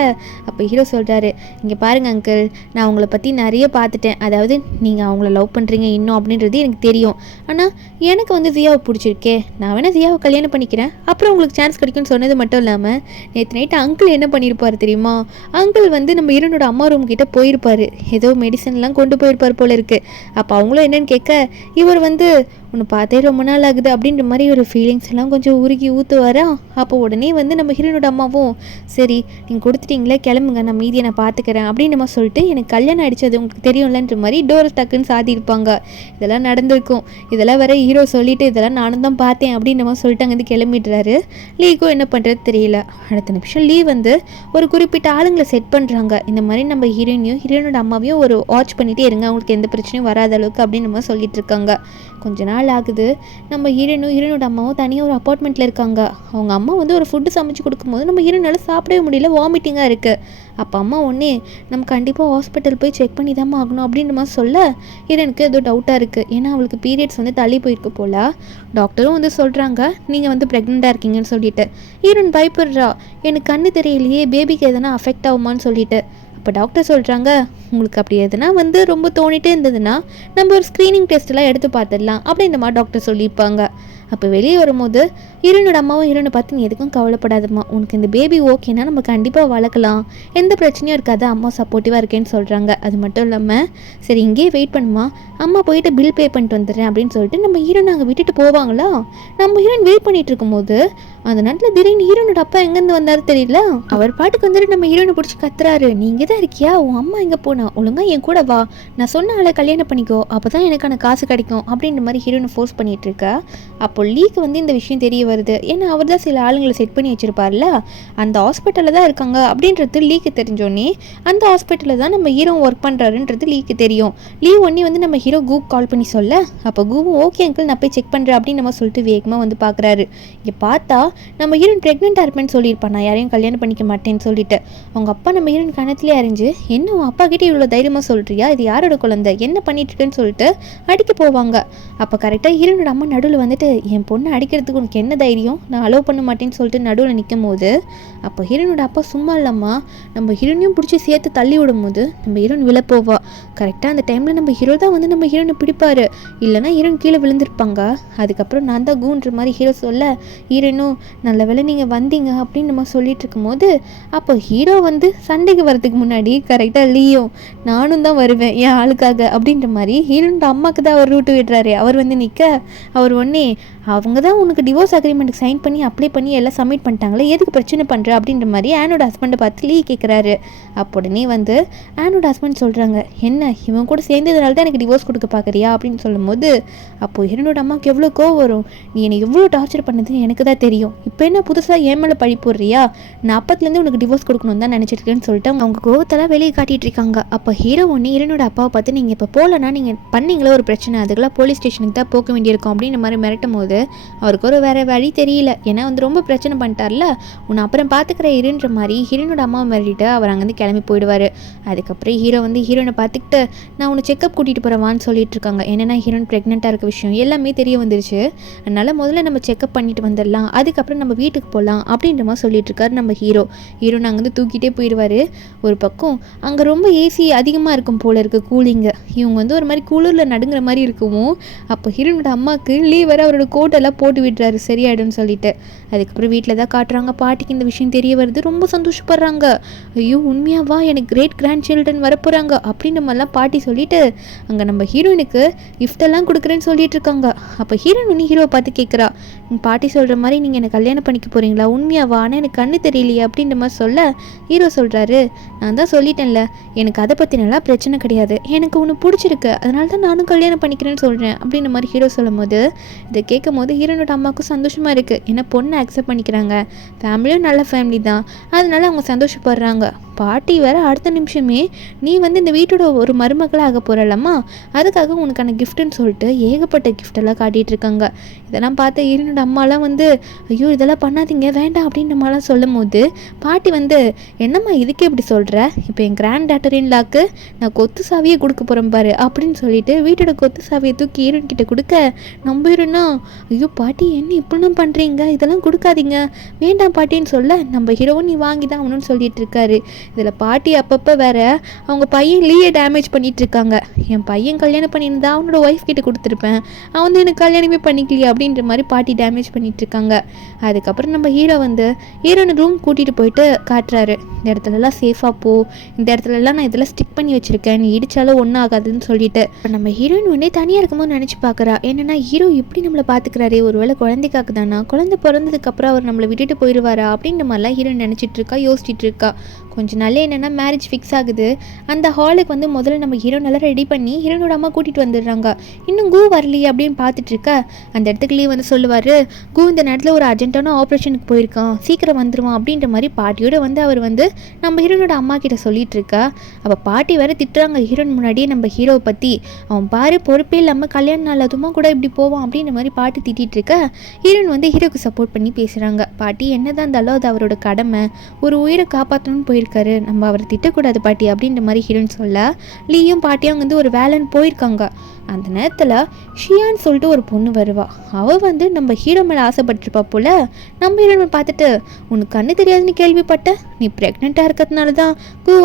அப்போ ஹீரோ சொல்கிறாரு இங்கே பாருங்கள் அங்கிள், நான் உங்களை பற்றி நிறைய பார்த்துட்டேன், அதாவது நீங்கள் அவங்கள லவ் பண்ணுறீங்க இன்னும் அப்படின்றது எனக்கு தெரியும், ஆனால் எனக்கு வந்து ஜியாவை பிடிச்சிருக்கே, நான் வேணால் ஜியாவை கல்யாணம் பண்ணிக்கிறேன், அப்புறம் உங்களுக்கு சான்ஸ் கிடைக்கும்னு சொன்னது மட்டும் இல்லாமல் நேற்று நைட்டு அங்கிள் என்ன பண்ணியிருப்பார் தெரியுமா, அங்கிள் வந்து நம்ம ஹீரோனோட அம்மா ரூம் கிட்டே போயிருப்பார், ஏதோ மெடிசன்லாம் கொண்டு போயிருப்பார் போல இருக்குது. அப்போ அவங்களும் என்னன்னு கேட்க இவர் வந்து உன்னை பார்த்தே ரொம்ப நாள் ஆகுது அப்படின்ற மாதிரி ஒரு ஃபீலிங்ஸ் எல்லாம் கொஞ்சம் உருகி ஊற்றுவாரா. அப்போ உடனே வந்து நம்ம ஹீரோனோட அம்மாவும் சரி நீங்கள் கொடுத்துட்டீங்களே கிளம்புங்க, நான் மீதியை நான் பார்த்துக்கிறேன் அப்படின்னு நம்ம சொல்லிட்டு எனக்கு கல்யாணம் ஆகிடுச்சு அது உங்களுக்கு தெரியும்லன்ற மாதிரி டோர் டக்குன்னு சாத்தியிருப்பாங்க. இதெல்லாம் நடந்திருக்கும், இதெல்லாம் வர ஹீரோ சொல்லிவிட்டு இதெல்லாம் நானும் தான் பார்த்தேன் அப்படின்னு நம்ம சொல்லிட்டு அங்கேருந்து கிளம்பிடுறாரு. லீக்கும் என்ன பண்ணுறது தெரியல. அடுத்த நிமிஷம் லீ வந்து ஒரு குறிப்பிட்ட ஆளுங்களை செட் பண்ணுறாங்க. இந்த மாதிரி நம்ம ஹீரோனோட அம்மாவையும் ஒரு வாட்ச் பண்ணிகிட்டே இருங்க, அவங்களுக்கு எந்த பிரச்சனையும் வராத அளவுக்கு அப்படின்னு நம்ம சொல்லிட்டு இருக்காங்க. கொஞ்ச நாள் ஆகுது. நம்ம ஹீரோனோட அம்மாவும் தனியாக ஒரு அப்பார்ட்மெண்ட்டில் இருக்காங்க. அவங்க அம்மா வந்து ஒரு ஃபுட்டு சமைச்சு கொடுக்கும்போது நம்ம ஹீரோனால சாப்பிடவே முடியல, வாமிட்டிங்காக இருக்குது. அப்போ அம்மா ஒன்றே நம்ம கண்டிப்பாக ஹாஸ்பிட்டல் போய் செக் பண்ணி தான் ஆகணும் அப்படின்ற மாதிரி சொல்ல ஹீரோனுக்கு ஏதோ டவுட்டாக இருக்குது. ஏன்னா அவளுக்கு பீரியட்ஸ் வந்து தள்ளி போயிருக்கு போல். டாக்டரும் வந்து சொல்கிறாங்க நீங்கள் வந்து ப்ரெக்னெண்ட்டாக இருக்கீங்கன்னு சொல்லிட்டு. ஹீரோன் பயப்படுறா, எனக்கு கண்ணு தெரியலையே, பேபிக்கு எதனா அஃபெக்ட் ஆகுமான்னு சொல்லிட்டு. அப்போ டாக்டர் சொல்கிறாங்க, உங்களுக்கு அப்படி எதுனா வந்து ரொம்ப தோணிட்டே இருந்ததுன்னா நம்ம ஒரு ஸ்க்ரீனிங் டெஸ்ட்டெல்லாம் எடுத்து பார்த்துடலாம் அப்படின்ற மாதிரி டாக்டர் சொல்லியிருப்பாங்க. அப்போ வெளியே வரும்போது ஹீரோனோட அம்மாவும் ஹீரோனை பார்த்து நீ எதுக்கும் கவலைப்படாதம்மா, உனக்கு இந்த பேபி ஓகேனா நம்ம கண்டிப்பாக வளர்க்கலாம், எந்த பிரச்சனையும் இருக்காது, அம்மா சப்போர்ட்டிவாக இருக்கேன்னு சொல்கிறாங்க. அது மட்டும் இல்லாமல் சரி இங்கேயே வெயிட் பண்ணுமா, அம்மா போயிட்டு பில் பே பண்ணிட்டு வந்துடுறேன் அப்படின்னு சொல்லிட்டு நம்ம ஹீரோனை அங்கே விட்டுட்டு போவாங்களா. நம்ம ஹீரோன் வெயிட் பண்ணிட்டு இருக்கும்போது அந்த நேரத்தில் திடீர்னு ஹீரோனோட அப்பா எங்கேருந்து வந்தாரு தெரியல. அவர் பாட்டுக்கு வந்துட்டு நம்ம ஹீரோனை பிடிச்சி கத்துறாரு, நீ இங்கே தான் இருக்கியா, உன் அம்மா எங்கே போனா, ஒழுங்கா என் கூட வா, நான் சொன்ன ஆளை கல்யாணம் பண்ணிக்கோ, அப்போ தான் எனக்கான காசு கிடைக்கும் அப்படின்ற மாதிரி ஹீரோனை ஃபோர்ஸ் பண்ணிட்டு இருக்கா. அப்போ லீக்கு வந்து இந்த விஷயம் தெரிய வருது. ஏன்னா அவர் தான் சில ஆளுங்களை செட் பண்ணி வச்சிருப்பார்ல, அந்த ஹாஸ்பிட்டலில் தான் இருக்காங்க அப்படின்றது லீக்கு தெரிஞ்சோடனே அந்த ஹாஸ்பிட்டலில் தான் நம்ம ஹீரோ ஒர்க் பண்ணுறாருன்றது லீக்கு தெரியும். லீவ் ஒன்னே வந்து நம்ம ஹீரோ கூக்கு கால் பண்ணி சொல்ல, அப்போ கூவும் ஓகே அங்கிள் நான் போய் செக் பண்ணுறேன் அப்படின்னு நம்ம சொல்லிட்டு வேகமாக வந்து பார்க்குறாரு. இங்கே பார்த்தா நம்ம ஹீரோன் ப்ரெக்னெண்ட்டாக இருப்பேன்னு சொல்லியிருப்பான், நான் யாரையும் கல்யாணம் பண்ணிக்க மாட்டேன்னு சொல்லிட்டு. அவங்க அப்பா நம்ம ஹீரோன் கணத்துலேயே அறிஞ்சு, என்ன உன் அப்பா கிட்டே இவ்வளோ தைரியமாக சொல்கிறியா, இது யாரோட குழந்தை, என்ன பண்ணிட்டு இருக்குன்னு சொல்லிட்டு அடிக்க போவாங்க. அப்போ கரெக்டாக ஹீரோனோட அம்மா நடுவில் வந்துட்டு, என் பொண்ணை அடிக்கிறதுக்கு உனக்கு என்ன தைரியம், நான் அலோவ் பண்ண மாட்டேன்னு சொல்லிட்டு நடுவில் நிற்கும் போது அப்போ ஹீரோனோட அப்பா சும்மா இல்லாமா நம்ம ஹீரோனையும் பிடிச்சி சேர்த்து தள்ளி விடும் போது நம்ம ஹீரோன் விழப்போவா. கரெக்டாக அந்த டைமில் நம்ம ஹீரோ தான் வந்து நம்ம ஹீரோனை பிடிப்பார், இல்லைனா ஹீரோன் கீழே விழுந்திருப்பாங்க. அதுக்கப்புறம் நான் தான் கூன்ற மாதிரி ஹீரோ சொல்ல, ஹீரோனும் நல்ல வேளை நீங்கள் வந்தீங்க அப்படின்னு நம்ம சொல்லிட்டு இருக்கும்போது அப்போ ஹீரோ வந்து சண்டைக்கு வரதுக்கு முன்னாடி கரெக்டாக லீயோ நானும் தான் வருவேன் என் ஆளுக்காக அப்படின்ற மாதிரி ஹீரோனோட அம்மாவுக்கு தான் அவர் ரூட்டு விடுறாரு. அவர் வந்து நிற்க அவர் ஒன்னே, அவங்க தான் உனக்கு டிவோர்ஸ் அக்ரிமெண்ட்டுக்கு சைன் பண்ணி அப்ளை பண்ணி எல்லாம் சப்மிட் பண்ணிட்டாங்களே, எதுக்கு பிரச்சனை பண்ணுற அப்படின்ற மாதிரி ஆனோட ஹஸ்பண்டை பார்த்து லீ கேட்குறாரு. அப்போ உடனே வந்து ஆனோட ஹஸ்பண்ட் சொல்கிறாங்க, என்ன இவன் கூட சேர்ந்ததுனால தான் எனக்கு டிவோர்ஸ் கொடுக்க பார்க்குறியா அப்படின்னு சொல்லும் போது அப்போது ஹீரோனோட அம்மாவுக்கு எவ்வளோ கோவம் வரும், நீ என்னை எவ்வளோ டார்ச்சர் பண்ணதுன்னு எனக்கு தான் தெரியும், இப்போ என்ன புதுசாக ஏன் மேலே பழி போடுறியா, நான் அப்பத்துலேருந்து உனக்கு டிவோர்ஸ் கொடுக்கணும் தான் நினச்சிருக்கேன்னு சொல்லிட்டு அவங்க கோவத்தெல்லாம் வெளியே காட்டிகிட்டு இருக்காங்க. அப்போ ஹீரோ ஒன்று ஹீரோனோட அப்பாவை பார்த்து, நீங்கள் இப்போ போகலன்னா நீங்கள் பண்ணீங்களே ஒரு பிரச்சனை, அதுக்கெல்லாம் போலீஸ் ஸ்டேஷனுக்கு தான் போக வேண்டியிருக்கும் அப்படின்ற மாதிரி மிரட்டும் போது அவருக்கு ஒரு வேறு வழி தெரியல. ஏன்னா வந்து ரொம்ப பிரச்சனை பண்ணிட்டார்ல, உன்னை அப்புறம் பார்த்துக்கிற இருன்ற மாதிரி ஹீரோனோட அம்மாவை மிரட்டிட்டு அவர் அங்கேருந்து கிளம்பி போயிடுவார். அதுக்கப்புறம் ஹீரோ வந்து ஹீரோனை பார்த்துக்கிட்டு நான் உன்னை செக்கப் கூட்டிகிட்டு போகிறவான்னு சொல்லிட்டு இருக்காங்க. என்னென்னா ஹீரோன் ப்ரெக்னெண்ட்டாக இருக்க விஷயம் எல்லாமே தெரிய வந்துருச்சு, அதனால் முதல்ல நம்ம செக்கப் பண்ணிட்டு வந்துடலாம், அதுக்கப்புறம் நம்ம வீட்டுக்கு போகலாம் அப்படின்ற மாதிரி சொல்லிட்டு இருக்காரு நம்ம ஹீரோ. ஹீரோனை அங்கேருந்து தூக்கிட்டே போயிடுவார். ஒரு பக்கம் அங்கே ரொம்ப ஏசி அதிகமாக இருக்கும் போல இருக்குது, கூலிங்கு. இவங்க வந்து ஒரு மாதிரி குளிரில் நடுங்கிற மாதிரி இருக்குமோ. அப்போ ஹீரோனோட அம்மாவுக்கு லீவ் வர அவரோட கோட்டெல்லாம் போட்டு விடுறாரு சரியாயிடும்னு சொல்லிட்டு. அதுக்கப்புறம் வீட்டில் தான் காட்டுறாங்க, பாட்டிக்கு இந்த விஷயம் தெரிய வருது, ரொம்ப சந்தோஷப்படுறாங்க. ஐயோ உண்மையாவா, எனக்கு கிரேட் கிராண்ட் சில்ட்ரன் வரப்போகிறாங்க அப்படின்ற மாதிரிலாம் பாட்டி சொல்லிட்டு அங்கே நம்ம ஹீரோயினுக்கு கிஃப்டெல்லாம் கொடுக்குறேன்னு சொல்லிட்டு இருக்காங்க. அப்போ ஹீரோயின் ஒன்று ஹீரோவை பார்த்து கேட்குறா, பாட்டி சொல்கிற மாதிரி நீங்கள் என்னை கல்யாணம் பண்ணிக்க போகிறீங்களா, உண்மையாவா, ஆனால் எனக்கு கண்ணு தெரியலையே அப்படின்ற மாதிரி சொல்ல ஹீரோ சொல்கிறாரு, நான் தான் சொல்லிட்டேன்ல எனக்கு அதை பற்றி நல்லா பிரச்சனை கிடையாது, எனக்கு ஒன்று பிடிச்சிருக்கு, அதனால தான் நானும் கல்யாணம் பண்ணிக்கிறேன்னு சொல்கிறேன் அப்படின்ற மாதிரி ஹீரோ சொல்லும் போது இதை கேட்கும் போது ஹீரோனோட அம்மாவுக்கும் சந்தோஷமாக இருக்குது. ஏன்னா பொண்ணை அக்செப்ட் பண்ணிக்கிறாங்க, ஃபேமிலியும் நல்ல ஃபேமிலி தான், அதனால அவங்க சந்தோஷப்படுறாங்க. பாட்டி வேறு அடுத்த நிமிஷமே நீ வந்து இந்த வீட்டோட ஒரு மருமகளாக ஆக போகிறல்லம்மா, அதுக்காக உனக்கான கிஃப்ட்டுன்னு சொல்லிட்டு ஏகப்பட்ட கிஃப்டெல்லாம் காட்டிகிட்டு இருக்காங்க. இதெல்லாம் பார்த்த ஹீரோனோட அம்மாலாம் வந்து ஐயோ இதெல்லாம் பண்ணாதீங்க வேண்டாம் அப்படின்ற மாதிரிலாம் சொல்லும் போது பாட்டி வந்து என்னம்மா இதுக்கே இப்படி சொல்கிற, இப்போ என் கிராண்ட் டாட்டர் இன் லாக்கு நான் கொத்து சாவியே கொடுக்க போகிறேன் பாரு அப்படின்னு சொல்லிட்டு வீட்டோட கொத்து சாவியை தூக்கி ஹீரோன் கிட்ட கொடுக்க நம்ம ஹீரோனா ஐயோ பாட்டி என்ன இப்படிலாம் பண்ணுறீங்க, இதெல்லாம் கொடுக்காதீங்க வேண்டாம் பாட்டின்னு சொல்ல நம்ம ஹீரோவும் நீ வாங்கி தான் ஆகணும்னு சொல்லிட்டு இருக்காரு. இதில் பாட்டி அப்பப்போ வேற அவங்க பையன் லீயை டேமேஜ் பண்ணிட்டு இருக்காங்க. என் பையன் கல்யாணம் பண்ணியிருந்தா அவனோட ஒய்ஃப் கிட்ட கொடுத்துருப்பேன், அவன் வந்து எனக்கு கல்யாணமே பண்ணிக்கலையே அப்படின்ற மாதிரி பாட்டி டேமேஜ் பண்ணிட்டு இருக்காங்க. அதுக்கப்புறம் நம்ம ஹீரோ வந்து ஹீரோனை ரூம் கூட்டிகிட்டு போயிட்டு காட்டுறாரு, இந்த இடத்துலலாம் சேஃபாக போ, இந்த இடத்துலலாம் நான் இதெல்லாம் ஸ்டிக் பண்ணி வச்சுருக்கேன், நீ இடிச்சாலும் ஒன்றும் ஆகாதுன்னு சொல்லிட்டு. இப்போ நம்ம ஹீரோயின் ஒன்றே தனியாக இருக்கும்போது நினச்சி பார்க்குறா, என்னென்னா ஹீரோ எப்படி நம்மளை பார்த்துக்கிறாரு, ஒருவேளை குழந்தைக்காக்கு தானா, குழந்தை பிறந்ததுக்கப்புறம் அவர் நம்மளை விட்டுட்டு போயிடுவாரா அப்படின்ற மாதிரிலாம் ஹீரோயின் நினச்சிட்டு இருக்கா, யோசிச்சுட்டு இருக்கா. கொஞ்சம் நாள் என்னென்னா மேரேஜ் ஃபிக்ஸ் ஆகுது. அந்த ஹாலுக்கு வந்து முதல்ல நம்ம ஹீரோ நல்லா ரெடி பண்ணி ஹீரோனோட அம்மா கூட்டிகிட்டு வந்துடுறாங்க. இன்னும் கூ வரலையே அப்படின்னு பார்த்துட்டு இருக்கா. அந்த இடத்துக்கு லீவ் வந்து சொல்லுவார், கூ இந்த நேரத்தில் ஒரு அர்ஜென்ட்டான ஆப்ரேஷனுக்கு போயிருக்கான், சீக்கிரம் வந்துடுவான் அப்படின்ற மாதிரி பாட்டியோட வந்து அவர் வந்து நம்ம ஹீரோனோட அம்மா கிட்ட சொல்லிட்டு இருக்கா. அப்போ பாட்டி வேற திட்டுறாங்க ஹீரோன் முன்னாடியே நம்ம ஹீரோவை பற்றி, அவன் பாரு பொறுப்பே இல்லாமல் கல்யாண நாள் அதுமா கூட இப்படி போவான் அப்படின்ற மாதிரி பாட்டி திட்டிகிட்டு இருக்க. ஹீரோன் வந்து ஹீரோக்கு சப்போர்ட் பண்ணி பேசுகிறாங்க. பாட்டி என்னதான் இருந்தாலும் அது அவரோட கடமை, ஒரு உயிரை காப்பாற்றணும்னு போயிருக்காங்க, போயிருக்காரு, நம்ம அவரை திட்டக்கூடாது பாட்டி அப்படின்ற மாதிரி ஹீரோயின் சொல்ல, லீயும் பாட்டியும் வந்து ஒரு வேலைன்னு போயிருக்காங்க. அந்த நேரத்தில் ஷியான்னு சொல்லிட்டு ஒரு பொண்ணு வருவா. அவள் வந்து நம்ம ஹீரோ மேலே ஆசைப்பட்டிருப்பா போல. நம்ம ஹீரோனை பார்த்துட்டு, உனக்கு கண்ணு தெரியாதுன்னு கேள்விப்பட்ட, நீ ப்ரெக்னெண்ட்டாக இருக்கிறதுனால தான்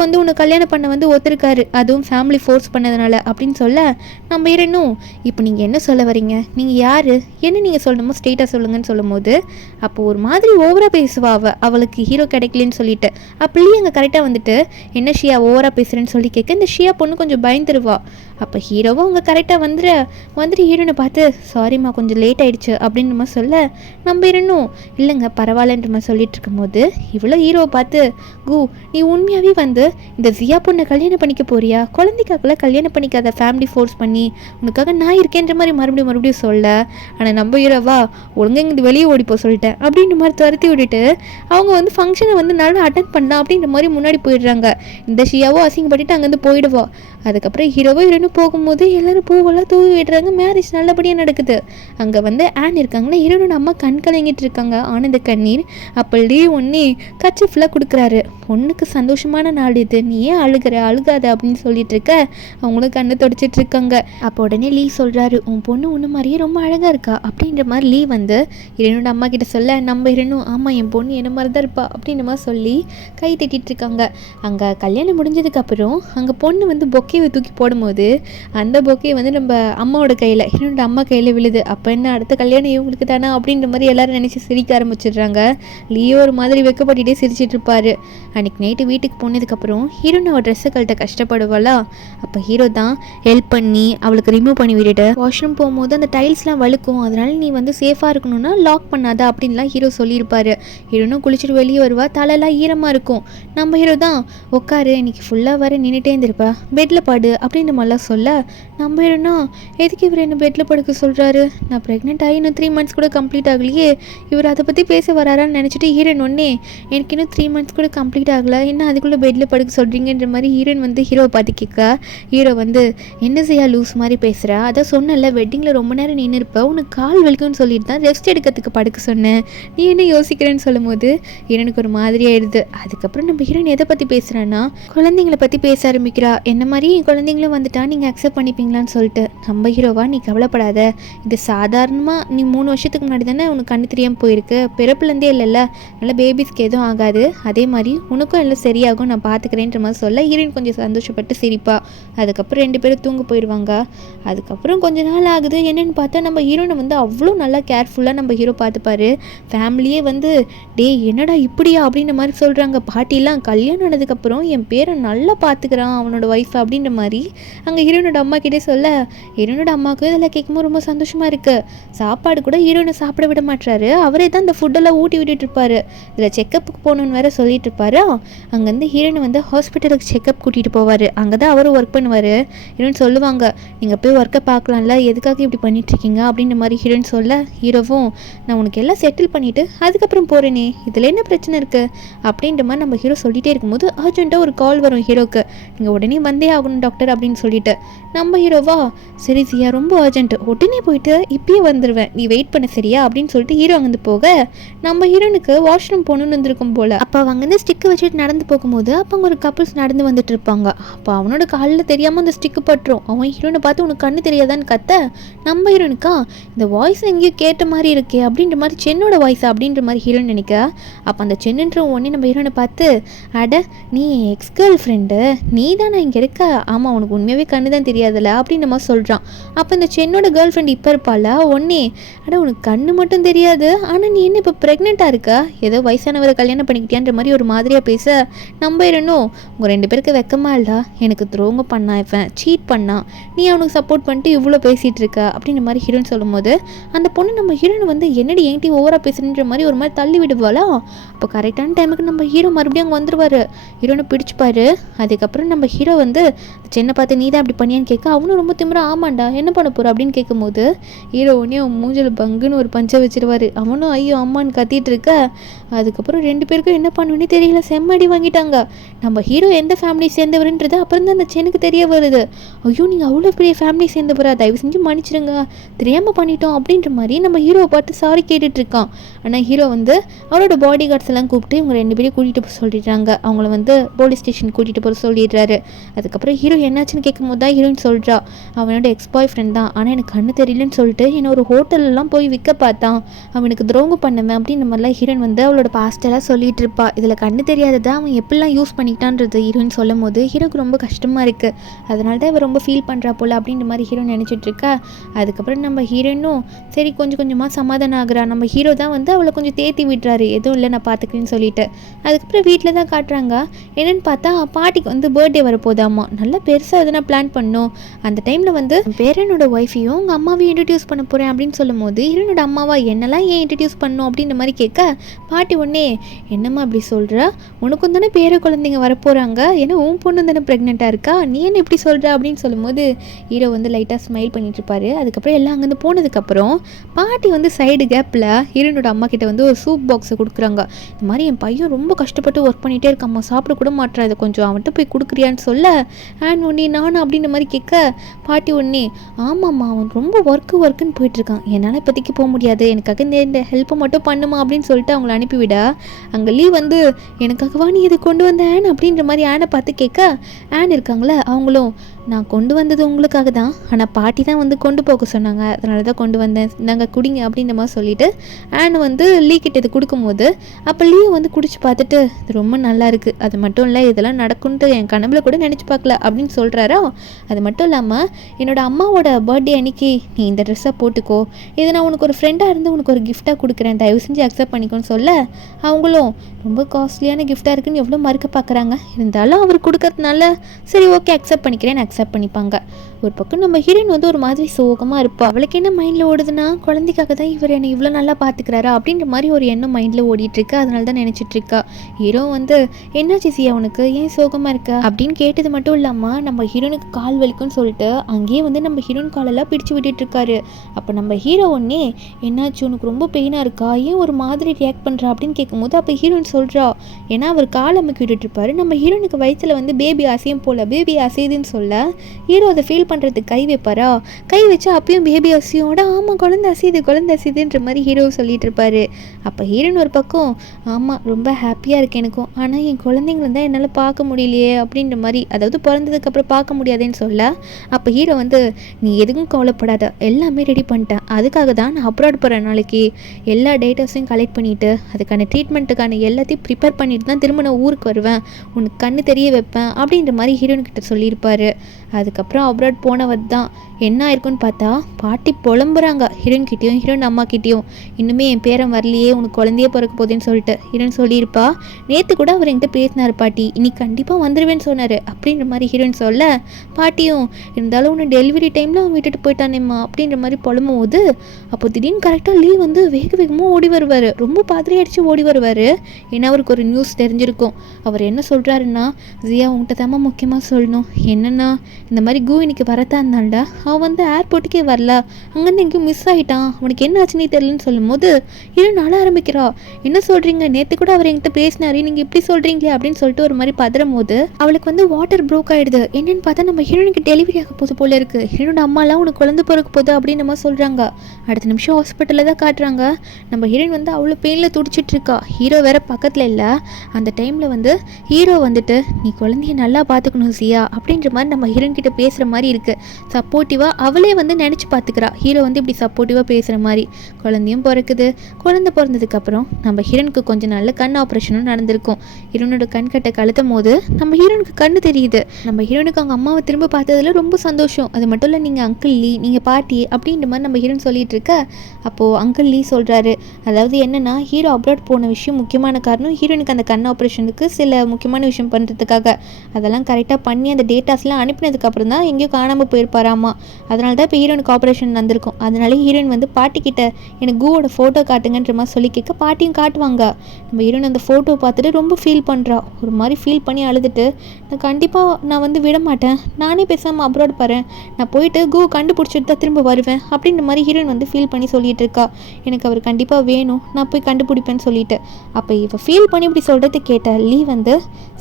வந்து உன்னை கல்யாணம் பண்ண வந்து ஒத்துருக்காரு, அதுவும் ஃபேமிலி ஃபோர்ஸ் பண்ணதுனால அப்படின்னு சொல்ல, நம்ம ஹீரோனும் இப்போ நீங்கள் என்ன சொல்ல வரீங்க, நீங்கள் யார், என்ன நீங்கள் சொல்லணுமோ ஸ்ட்ரெயிட்டாக சொல்லுங்கன்னு சொல்லும் போது, அப்போ ஒரு மாதிரி ஓவராக பேசுவா அவளுக்கு ஹீரோ கிடைக்கலன்னு சொல்லிட்டு. அப்படியே அங்கே கரெக்டாக வந்துட்டு, என்ன ஷியா ஓவராக பேசுகிறேன்னு சொல்லி கேட்க இந்த ஷியா பொண்ணு கொஞ்சம் பயந்துருவா. அப்போ ஹீரோவும் அவங்க கரெக்டாக வந்துட்டு ஹீரோனை பார்த்து, சாரிம்மா கொஞ்சம் லேட் ஆகிடுச்சு அப்படின்னு நம்ம சொல்ல, நம்ம ஹீரோனும் இல்லைங்க பரவாயில்லன்ற மாதிரி சொல்லிட்டு இருக்கும்போது, இவ்வளோ ஹீரோவை பார்த்து, நீ உண்மையாகவே வந்து இந்த ஜியா பொண்ணை கல்யாணம் பண்ணிக்க போறியா, குழந்தைக்காக்குள்ள கல்யாணம் பண்ணிக்காத, ஃபேமிலி ஃபோர்ஸ் பண்ணி உனக்காக நான் இருக்கேன்ற மாதிரி மறுபடியும் சொல்ல, ஆனால் நம்ம ஹீரோவா ஒழுங்காக இங்கே வெளியே ஓடிப்போ சொல்லிட்டேன் அப்படின்ற மாதிரி துரத்தி விட்டுட்டு அவங்க வந்து ஃபங்க்ஷனை வந்து நல்லா அட்டென்ட் பண்ணலாம் அப்படின்ற மாதிரி முன்னாடி போயிடுறாங்க. இந்த ஷியாவோ அசிங்கப்பட்டுட்டு அங்கேருந்து போயிடுவா. அதுக்கப்புறம் ஹீரோவோ ஹீரோன்னு போகும்போது எல்லாரும் பூவெல்லாம் தூவி விடுறாங்க. மேரேஜ் நல்லபடியாக நடக்குது. அங்கே வந்து ஆன் இருக்காங்கன்னா ஹீரோனோட அம்மா கண் கலங்கிட்டு இருக்காங்க, ஆனந்த கண்ணீர். அப்போ லீ ஒன்னே கச்சிஃபுல்லாக கொடுக்குறாரு, பொண்ணுக்கு சந்தோஷமான நாள் இது, நீ ஏன் அழுகாத அப்படின்னு சொல்லிட்டு இருக்க. அவங்களும் கண்ணை தொடச்சிட்டு இருக்காங்க. அப்போ உடனே லீ சொல்கிறாரு, உன் பொண்ணு ஒன்று மாதிரியே ரொம்ப அழகாக இருக்கா அப்படின்ற மாதிரி லீ வந்து ஹீரோனோட அம்மா கிட்ட சொல்ல, நம்ம ஹீரோனும் ஆமாம் என் பொண்ணு என்ன மாதிரி தான் இருப்பா அப்படின்ற மாதிரி சொல்லி கை தட்டிட்டு இருக்காங்க. அங்கே கல்யாணம் முடிஞ்சதுக்கப்புறம் அங்கே பொண்ணு வந்து பொக்கேவை தூக்கி போடும்போது அந்த பொக்கே வந்து நம்ம அம்மாவோட கையில், ஹீரோனோட அம்மா கையில் விழுது. அப்போ என்ன அடுத்த கல்யாணம் இவங்களுக்கு தானே அப்படின்ற மாதிரி எல்லாரும் நினச்சி சிரிக்க ஆரம்பிச்சிடுறாங்க. லியோ ஒரு மாதிரி வெக்கப்பட்டுட்டே சிரிச்சிட்டு இருப்பாரு. அன்றைக்கி நைட்டு வீட்டுக்கு போனதுக்கப்புறம் ஹீரோனை அவள் ட்ரெஸ்ஸை கழட்ட கஷ்டப்படுவாளா. அப்போ ஹீரோ தான் ஹெல்ப் பண்ணி அவளுக்கு ரிமூவ் பண்ணி விட்டுட்டு, வாஷ்ரூம் போகும்போது அந்த டைல்ஸ்லாம் வழுக்கும், அதனால நீ வந்து சேஃபாக இருக்கணும்னா லாக் பண்ணாத அப்படின்லாம் ஹீரோ சொல்லியிருப்பாரு. ஹீரோனும் குளிச்சுட்டு வெளியே வருவா, தலையெல்லாம் ஈரமாக இருக்கும். நம்ம ஹீரோ தான் உட்காரு, இன்னைக்கு ஃபுல்லாக வர நின்றுட்டே இருந்திருப்பா, பெட்டில் பாடு அப்படின்ற மாதிரிலாம் சொல்ல, நம்ம ஹீரோனா எதுக்கு இவர் என்ன பெட்டில் படுக்க சொல்கிறாரு, நான் ப்ரெக்னென்ட் ஆகி இன்னும் 3 months கூட கம்ப்ளீட் ஆகலையே, இவர் அதை பற்றி பேச வராரான்னு நினச்சிட்டு ஹீரோயின் ஒன்னே எனக்கு இன்னும் 3 months கூட கம்ப்ளீட் ஆகலை, என்ன அதுக்குள்ளே பெட்டில் படுக்க சொல்கிறீங்கன்ற மாதிரி ஹீரோயின் வந்து ஹீரோவை பார்த்து கேட்க, ஹீரோ வந்து என்ன செய்யா லூஸ் மாதிரி பேசுகிறா, அதான் சொன்னல வெட்டிங்கில் ரொம்ப நேரம் நின்று இருப்ப, உனக்கு கால் வலிக்கும்னு சொல்லிட்டு தான் ரெஸ்ட் எடுக்கிறதுக்கு படுக்க சொன்னேன், நீ என்ன யோசிக்கிறேன்னு சொல்லும் போது ஹீரோனுக்கு ஒரு மாதிரி ஆயிடுது. அதுக்கப்புறம் நம்ம ஹீரோயின் எதை பற்றி பேசுகிறான்னா குழந்தைங்களை பற்றி பேச ஆரம்பிக்கிறா. என்ன மாதிரி என் குழந்தைங்களும் வந்துட்டா நீங்கள் அக்செப்ட் பண்ணிப்பீங்களான்னு சொல்லிட்டு. நம்ம ஹீரோவா நீ கவலைப்படாத, இது சாதாரணமாக நீ 3 வருஷத்துக்கு முன்னாடி தானே உனக்கு கண்ணு தெரியாமல் போயிருக்கு, பிறப்புலேருந்தே இல்லைல்ல, நல்ல பேபிஸ்க்கு எதுவும் ஆகாது, அதே மாதிரி உனக்கும் எல்லாம் சரியாகும், நான் பார்த்துக்கிறேன்ற மாதிரி சொல்ல ஹீரோயின் கொஞ்சம் சந்தோஷப்பட்டு சிரிப்பா. அதுக்கப்புறம் 2 பேரும் தூங்க போயிடுவாங்க. அதுக்கப்புறம் கொஞ்ச நாள் ஆகுது. என்னென்னு பார்த்தா நம்ம ஹீரோனை வந்து அவ்வளோ நல்லா கேர்ஃபுல்லாக நம்ம ஹீரோ பார்த்துப்பாரு. ஃபேமிலியே வந்து டே என்னடா இப்படியா அப்படின்ற மாதிரி சொல்கிறாங்க. பாட்டிலாம் கல்யாணம் ஆனதுக்கப்புறம் என் பேரை நல்லா பார்த்துக்கிறான் அவனோட ஒய்ஃப் அப்படின்ற மாதிரி அங்கே ஹீரோனோட அம்மா கிட்டே சொல்ல, ஹீரோனோட அம்மாவுக்கு இதெல்லாம் கேட்கும்போது ரொம்ப சந்தோஷமாக இருக்குது. சாப்பாடு கூட ஹீரோனை சாப்பிட விட மாட்டாரு, அவரே தான் இந்த ஃபுட்டெல்லாம் ஊட்டி விட்டுட்டு இருப்பாரு. இதில் செக்கப்புக்கு போகணுன்னு வேற சொல்லிட்டு இருப்பாரு. அங்கேருந்து ஹீரோனை வந்து ஹாஸ்பிட்டலுக்கு செக்கப் கூட்டிகிட்டு போவார். அங்கே தான் அவரும் ஒர்க் பண்ணுவார். ஹீரோயின் சொல்லுவாங்க, நீங்கள் போய் ஒர்க்கை பார்க்கலாம்ல, எதுக்காக இப்படி பண்ணிட்டுருக்கீங்க அப்படின்ற மாதிரி ஹீரோயின் சொல்ல, ஹீரோவும் நான் உனக்கு எல்லாம் செட்டில் பண்ணிவிட்டு அதுக்கப்புறம் போகிறேனே, இதில் என்ன பிரச்சனை இருக்குது அப்படின்ற மாதிரி நம்ம ஹீரோ சொல்லிகிட்டே இருக்கும்போது அர்ஜென்ட்டாக ஒரு கால் வரும் ஹீரோக்கு, நீங்கள் உடனே வந்தே ஆகணும் டாக்டர் அப்படின்னு சொல்லிட்டு. நம்ம ஹீரோவா சரி ஜியா ரொம்ப அர்ஜென்ட், உடனே போயிட்டு இப்பயே வந்துடுவேன், நீ வெயிட் பண்ண சரியா அப்படின்னு சொல்லிட்டு ஹீரோ அங்கேருந்து போக, நம்ம ஹீரோனுக்கு வாஷ்ரூம் போகணுன்னு வந்திருக்கும் போல். அப்போ அவங்க வந்து ஸ்டிக்கு வச்சுட்டு நடந்து போகும்போது அப்போ அங்கே ஒரு கப்புள்ஸ் நடந்து வந்துட்டு இருப்பாங்க. அப்போ அவனோட காலில் தெரியாமல் அந்த ஸ்டிக்கு பட்டுரும். அவன் ஹீரோனை பார்த்து உனக்கு கண்ணு தெரியாதான்னு கத்த, நம்ம ஹீரோனுக்கா இந்த வாய்ஸ் எங்கேயோ கேட்ட மாதிரி இருக்கே அப்படின்ற மாதிரி சென்னோட வாய்ஸ் அப்படின்ற மாதிரி ஹீரோன்னு நினைக்க, அப்போ அந்த சென்னுன்ற உடனே நம்ம ஹீரோனை பார்த்து, அட நீ எக்ஸ் கேர்ள் ஃப்ரெண்டு நீ தானே இங்கே இருக்க, ஆமாம் உனக்கு உண்மையாகவே கண்ணு தான் தெரியாதுல்ல அப்படின்ற மாதிரி சொல்கிறான். அப்போ இந்த சென்னோட கேர்ள் ஃப்ரெண்ட் இப்போ இருப்பாளா ஒன்னே, அட உனக்கு கண்ணு மட்டும் தெரியாது ஆனால் நீ என்ன இப்போ ப்ரெக்னெண்ட்டாக இருக்க, ஏதோ வயசானவரை கல்யாணம் பண்ணிக்கிட்டியான்ற மாதிரி ஒரு மாதிரியாக பேச, நம்ம ஹீரோனும் உங்கள் 2 பேருக்கு வெக்கமா இல்லா, எனக்கு துரோகம் பண்ணா, இவன் சீட் பண்ணா, நீ அவனுக்கு சப்போர்ட் பண்ணிட்டு இவ்வளோ பேசிகிட்டு இருக்க அப்படின்ற மாதிரி ஹீரோன்னு சொல்லும் போது அந்த பொண்ணு நம்ம ஹீரோனை வந்து என்னடி என்கிட்ட ஓவராக பேசுகின்ற மாதிரி ஒரு மாதிரி தள்ளி விடுவாளா. அப்போ கரெக்டான டைமுக்கு நம்ம ஹீரோ மறுபடியும் அங்கே வந்துடுவார். ஹீரோனை பிடிச்சிப்பாரு. அதுக்கப்புறம் நம்ம ஹீரோ வந்து சென்னை பார்த்து நீ தான் அப்படி பண்ணியான்னு கேட்க அவனும் ரொம்ப திமிரா ஆமாண்டா என்ன பண்ண போகிற அப்படின்னு கேட்கும்போது ஹீரோ உடனே அவன் மூஞ்சில் பங்குன்னு ஒரு பஞ்சை வச்சிருவாரு. அவனும் ஐயோ அம்மான்னு கத்திட்டு இருக்க. அதுக்கப்புறம் 2 பேருக்கும் என்ன பண்ணுன்னு தெரியல, செம்மடி வாங்கிட்டாங்க. நம்ம ஹீரோ எந்த ஃபேமிலி சேர்ந்தவருன்றது அப்புறம் தான் அந்த சென்னுக்கு தெரிய வருது. ஐயோ நீங்கள் அவ்வளோ பெரிய ஃபேமிலி சேர்ந்தவரா, தயவு செஞ்சு மன்னிச்சிடுங்க, தெரியாமல் பண்ணிட்டோம் அப்படின்ற மாதிரி நம்ம ஹீரோவை பார்த்து சாரி கேட்டுட்டு இருக்கான். ஆனால் ஹீரோ வந்து அவரோட பாடி கார்ட்ஸ் எல்லாம் கூப்பிட்டு இவங்க 2 பேரையும் கூட்டிகிட்டு போக சொல்லிடுறாங்க. அவங்கள வந்து போலீஸ் ஸ்டேஷன் கூட்டிகிட்டு போக சொல்லிடுறாரு. அதுக்கப்புறம் ஹீரோ என்னாச்சுன்னு கேட்கும் போது தான் ஹீரோயின் சொல்கிறா, அவனோட எக்ஸ் பாய் ஃப்ரெண்ட் தான், ஆனால் எனக்கு கண்ணு தெரியலன்னு சொல்லிட்டு என்னை ஒரு ஹோட்டல்லாம் போய் விற்க பார்த்தான், அவனுக்கு துரோகம் பண்ணுவேன் அப்படின்னு இந்த மாதிரிலாம் ஹீரோயின் வந்து அவளோட பாஸ்டெல்லாம் சொல்லிட்டு இருப்பா. இதில் கண்ணு தெரியாததை அவன் எப்படிலாம் யூஸ் பண்ணிக்கிட்டான்றது ஹீரோயின் சொல்லும் போது ஹீரோக்கு ரொம்ப கஷ்டமாக இருக்குது. அதனால தான் இவ ரொம்ப ஃபீல் பண்ணுறா போல் அப்படின்ற மாதிரி ஹீரோயின் நினச்சிட்டு இருக்கா. அதுக்கப்புறம் நம்ம ஹீரோயினும் சரி கொஞ்சம் கொஞ்சமாக சமாதானம் ஆகுறா. நம்ம ஹீரோ தான் வந்து அவளை கொஞ்சம் தேத்தி விட்டுறாரு, எதுவும் இல்லை நான் பார்த்துக்கிறேன்னு சொல்லிட்டு. அதுக்கப்புறம் வீட்டில் தான் காட்டுறாங்க. என்னென்னு பார்த்தா பாட்டிக்கு வந்து பர்த்டே வரப்போதாம்மா, நல்லா பெருசாக எதனா பிளான் பண்ணோம். அந்த டைமில் வந்து பேரனோட ஒய்ஃபையும் உங்கள் அம்மாவையும் இன்ட்ரடியூஸ் பண்ண போகிறேன் அப்படின்னு சொல்லும் போது ஹீரோனோட அம்மாவா என்னெல்லாம் ஏன் இன்ட்ரடியூஸ் பண்ணோம் அப்படின்ற மாதிரி கேட்க பாட்டி உடனே என்னம்மா அப்படி சொல்கிற, உனக்கும் தானே பேர குழந்தைங்க வரப்போகிறாங்க, ஏன்னா உன் பொண்ணு தானே ப்ரெக்னெண்ட்டாக இருக்கா, நீ என்ன இப்படி சொல்கிற அப்படின்னு சொல்லும்போது ஹீரோ வந்து லைட்டாக ஸ்மைல் பண்ணிட்டு இருப்பாரு. அதுக்கப்புறம் எல்லாம் அங்கேருந்து போனதுக்கப்புறம் பாட்டி வந்து சைடு கேப்பில் ஹீரோனோட அம்மா கிட்ட வந்து ஒரு சூப் பாக்ஸை கொடுக்குறாங்க. இந்த மாதிரி என் பையன் ரொம்ப கஷ்டப்பட்டு ஒர்க் பண்ணிகிட்டே இருக்காம்மா, சாப்பிட கூட மாட்டேறா, இதை கொஞ்சம் அவன்கிட்ட போய் கொடுக்குறியான்னு சொல்ல அண்ட் ஒன்னே நானும் அப்படின்ற மாதிரி கேட்க பாட்டி ஒன்னே ஆமாம்மா அவன் ரொம்ப ஒர்க்குன்னு போயிட்டுருக்கான், என்னால் இப்போதைக்கு போக முடியாது, எனக்காக இந்த ஹெல்ப்பை மட்டும் பண்ணுமா அப்படின்னு சொல்லிட்டு அவங்கள அனுப்பிவிட அங்கே லீவ் வந்து எனக்காகவா நீ இதை கொண்டு வந்த ஆன் அப்படின்ற மாதிரி ஆனை பார்த்து கேட்க ஆன் இருக்காங்களே அவங்களும் நான் கொண்டு வந்தது உங்களுக்காக தான், ஆனால் பாட்டி தான் வந்து கொண்டு போக சொன்னாங்க, அதனால தான் கொண்டு வந்தேன், நாங்கள் குடிங்க அப்படின்ற மாதிரி சொல்லிவிட்டு ஆன் வந்து லீ கிட்ட இது கொடுக்கும்போது அப்போ லீ வந்து குடிச்சு பார்த்துட்டு இது ரொம்ப நல்லா இருக்குது, அது மட்டும் இல்லை இதெல்லாம் நடக்கும்ட்டு என் கனவுல கூட நினச்சி பார்க்கல அப்படின்னு சொல்கிறாரோ. அது மட்டும் இல்லாமல் என்னோட அம்மாவோட பர்த்டே அன்னைக்கு நீ இந்த ட்ரெஸ்ஸை போட்டுக்கோ, இதை நான் உனக்கு ஒரு ஃப்ரெண்டாக இருந்து உனக்கு ஒரு கிஃப்டாக கொடுக்குறேன், தயவு செஞ்சு அக்செப்ட் பண்ணிக்கோன்னு சொல்ல அவங்களும் ரொம்ப காஸ்ட்லியான கிஃப்டாக இருக்குன்னு எவ்வளோ மறுக்க பார்க்குறாங்க. இருந்தாலும் அவர் கொடுக்கறதுனால சரி ஓகே அக்செப்ட் பண்ணிக்கிறேன்னு அக்செப்ட் பண்ணிப்பாங்க. ஒரு பக்கம் நம்ம ஹீரோயின் வந்து ஒரு மாதிரி சோகமாக இருப்பா. அவளுக்கு என்ன மைண்டில் ஓடுதுன்னா குழந்தைக்காக தான் இவர் என்னை இவ்வளோ நல்லா பார்த்துக்கிறாரா அப்படின்ற மாதிரி ஒரு எண்ணம் மைண்டில் ஓடிட்டுருக்கு. அதனால தான் நினச்சிட்ருக்கா. ஹீரோ வந்து என்னாச்சு சியா உனக்கு ஏன் சோகமாக இருக்க அப்படின்னு கேட்டது மட்டும் இல்லாமல் நம்ம ஹீரோனுக்கு கால் வலிக்கும்னு சொல்லிட்டு அங்கேயே வந்து நம்ம ஹீரோயின் காலெல்லாம் பிடிச்சி விட்டுட்டுருக்காரு. அப்போ நம்ம ஹீரோ ஒன்னே என்னாச்சு உனக்கு ரொம்ப பெயினாக இருக்கா, ஏன் ஒரு மாதிரி ரியாக்ட் பண்ணுறா அப்படின்னு கேட்கும்போது அப்போ ஹீரோயின் சொல்கிறா, ஏன்னா அவர் கால் அமுக்கி விட்டுட்டுருப்பாரு. நம்ம ஹீரோனுக்கு வயிற்றில் வந்து பேபி அசையும் போல் பேபி அசையுதுன்னு சொல்ல ஹீரோ அதை ஃபீல் பண்ணுறதுக்கு கை வைப்பாரா, கை வச்சா அப்பயும் பேபி அசையோட ஆமாம் குழந்தை அசையுதுன்ற மாதிரி ஹீரோ சொல்லிட்டு இருப்பாரு. அப்போ ஹீரோயின் ஒரு பக்கம் ஆமாம் ரொம்ப ஹாப்பியாக இருக்கு எனக்கும், ஆனால் என் குழந்தைங்களை தான் என்னால் பார்க்க முடியலையே அப்படின்ற மாதிரி, அதாவது பிறந்ததுக்கப்புறம் பார்க்க முடியாதுன்னு சொல்ல அப்போ ஹீரோ வந்து நீ எதுக்கும் கவலைப்படாத, எல்லாமே ரெடி பண்ணிட்டேன், அதுக்காக தான் நான் அப்ராட் போகிற நாளைக்கு எல்லா டேட்டாஸையும் கலெக்ட் பண்ணிவிட்டு அதுக்கான ட்ரீட்மெண்ட்டுக்கான எல்லாத்தையும் ப்ரிப்பேர் பண்ணிட்டு தான் திரும்ப நான் ஊருக்கு வருவேன், உனக்கு கண்ணு தெரிய வைப்பேன் அப்படின்ற மாதிரி ஹீரோயின்கிட்ட சொல்லியிருப்பார். அதுக்கப்புறம் அப்ராட் போனவர் தான் என்ன ஆயிருக்குன்னு பார்த்தா பாட்டி புலம்புறாங்க ஹீரோயின்கிட்டையும் ஹீரோயின் அம்மா கிட்டேயும், இன்னுமே என் பேரன் வரலையே உனக்கு குழந்தையே பிறக்க போகுதுன்னு சொல்லிட்டு. ஹீரோயின் சொல்லியிருப்பா நேற்று கூட அவர் என்கிட்ட பேசினார் பாட்டி, இன்னைக்கு கண்டிப்பாக வந்துடுவேன்னு சொன்னார் அப்படின்ற மாதிரி ஹீரோயின் சொல்ல பாட்டியும் இருந்தாலும் உன்னை டெலிவரி டைமில் அவன் விட்டுட்டு போயிட்டானேம்மா அப்படின்ற மாதிரி புலம்பும் போது அப்போ திடீர்னு கரெக்டாக லீவ் வந்து வேகமாக ஓடி வருவார், ரொம்ப பாதிரி அடித்து ஓடி வருவார். ஏன்னா அவருக்கு ஒரு நியூஸ் தெரிஞ்சிருக்கும். அவர் என்ன சொல்கிறாருன்னா ஜியா உங்கள்கிட்ட தாம்மா முக்கியமாக சொல்லணும், என்னென்னா இந்த மாதிரி கூ இன்னைக்கு வரத்தான் இருந்தாண்டா, அவன் வந்து ஏர்போர்ட்டுக்கே வரல, அங்கேருந்து எங்கேயும் மிஸ் ஆகிட்டான், அவனுக்கு என்ன ஆச்சுன்னே தெரியலன்னு சொல்லும் போது இன்னும் நாள ஆரம்பிக்கிறா, என்ன சொல்கிறீங்க நேற்று கூட அவர் என்கிட்ட பேசினாரு நீங்கள் இப்படி சொல்கிறீங்களே அப்படின்னு சொல்லிட்டு ஒரு மாதிரி பதறும் போது அவளுக்கு வந்து வாட்டர் ப்ரோக் ஆகிடுது. என்னென்னு பார்த்தா நம்ம ஹீரோனுக்கு டெலிவரி ஆக போது போல இருக்குது, ஹீரோட அம்மாலாம் உனக்கு குழந்தை பிறக்க போகுது அப்படின்னு நம்ம சொல்கிறாங்க. அடுத்த நிமிஷம் ஹாஸ்பிட்டலில் தான் காட்டுறாங்க. நம்ம ஹீரோயின் வந்து அவ்வளோ பெயினில் துடிச்சிட்டு இருக்கா, ஹீரோ வேற பக்கத்தில் இல்லை. அந்த டைமில் வந்து ஹீரோ வந்துட்டு நீ குழந்தைய நல்லா பார்த்துக்கணும் சியா அப்படின்ற மாதிரி நம்ம ஹீரோயின் கிட்ட பேசுகிற மாதிரி இருக்குது. சப்போர்ட்டிவாக அவளே வந்து நினச்சி பார்த்துக்கிறா ஹீரோ வந்து இப்படி சப்போர்ட்டிவாக பேசுகிற மாதிரி. குழந்தையும் பிறக்குது. குழந்தை பிறந்ததுக்கப்புறம் நம்ம ஹீரோனுக்கு கொஞ்சம் நாள் கண் ஆப்ரேஷனும் நடந்திருக்கும். ஹீரோனோட கண் கட்டை கழுத்தும் போது நம்ம ஹீரோனுக்கு கண்ணு தெரியுது. நம்ம ஹீரோனுக்கு அவங்க அம்மாவை திரும்ப பார்த்ததுல ரொம்ப சந்தோஷம். அது மட்டும் இல்லை நீங்கள் அங்கிள் லீ நீங்கள் பாட்டி அப்படின்ற மாதிரி நம்ம ஹீரோன் சொல்லிட்டு இருக்க அப்போது அங்கிள் லீ சொல்கிறாரு, அதாவது என்னென்னா ஹீரோ அப்ராட் போன விஷயம் முக்கியமான காரணம் ஹீரோனுக்கு அந்த கண் ஆப்ரேஷனுக்கு சில முக்கியமான விஷயம் பண்ணுறதுக்காக அதெல்லாம் கரெக்டாக பண்ணி அந்த டேட்டாஸ்லாம் அனுப்பினதுக்கு அப்புறம் தான் எங்கேயோ காணாமல் போயிருப்பாராமா. அதனால தான் இப்போ ஹீரோனுக்கு ஆப்ரேஷன் வந்திருக்கும். அதனால ஹீரோயின் வந்து பாட்டிக்கிட்ட எனக்கு கூவோட ஃபோட்டோ காட்டுங்கன்ற மாதிரி சொல்லி கேட்க பாட்டியும் காட்டுவாங்க. நம்ம ஹீரோயின் அந்த ஃபோட்டோ பார்த்துட்டு ரொம்ப ஃபீல் பண்ணுறா. ஒரு மாதிரி ஃபீல் பண்ணி அழுதுட்டு, நான் வந்து விட மாட்டேன், நானே பேசாமல் அப்ராட் போகிறேன், நான் போயிட்டு கூ கண்டுபிடிச்சிட்டு தான் திரும்ப வருவேன் அப்படின்ற மாதிரி ஹீரோயின் வந்து ஃபீல் பண்ணி சொல்லிட்டு இருக்கா. எனக்கு அவர் கண்டிப்பாக வேணும், நான் போய் கண்டுபிடிப்பேன்னு சொல்லிட்டு. அப்போ இவ ஃபீல் பண்ணி இப்படி சொல்கிறத கேட்ட லீ வந்து,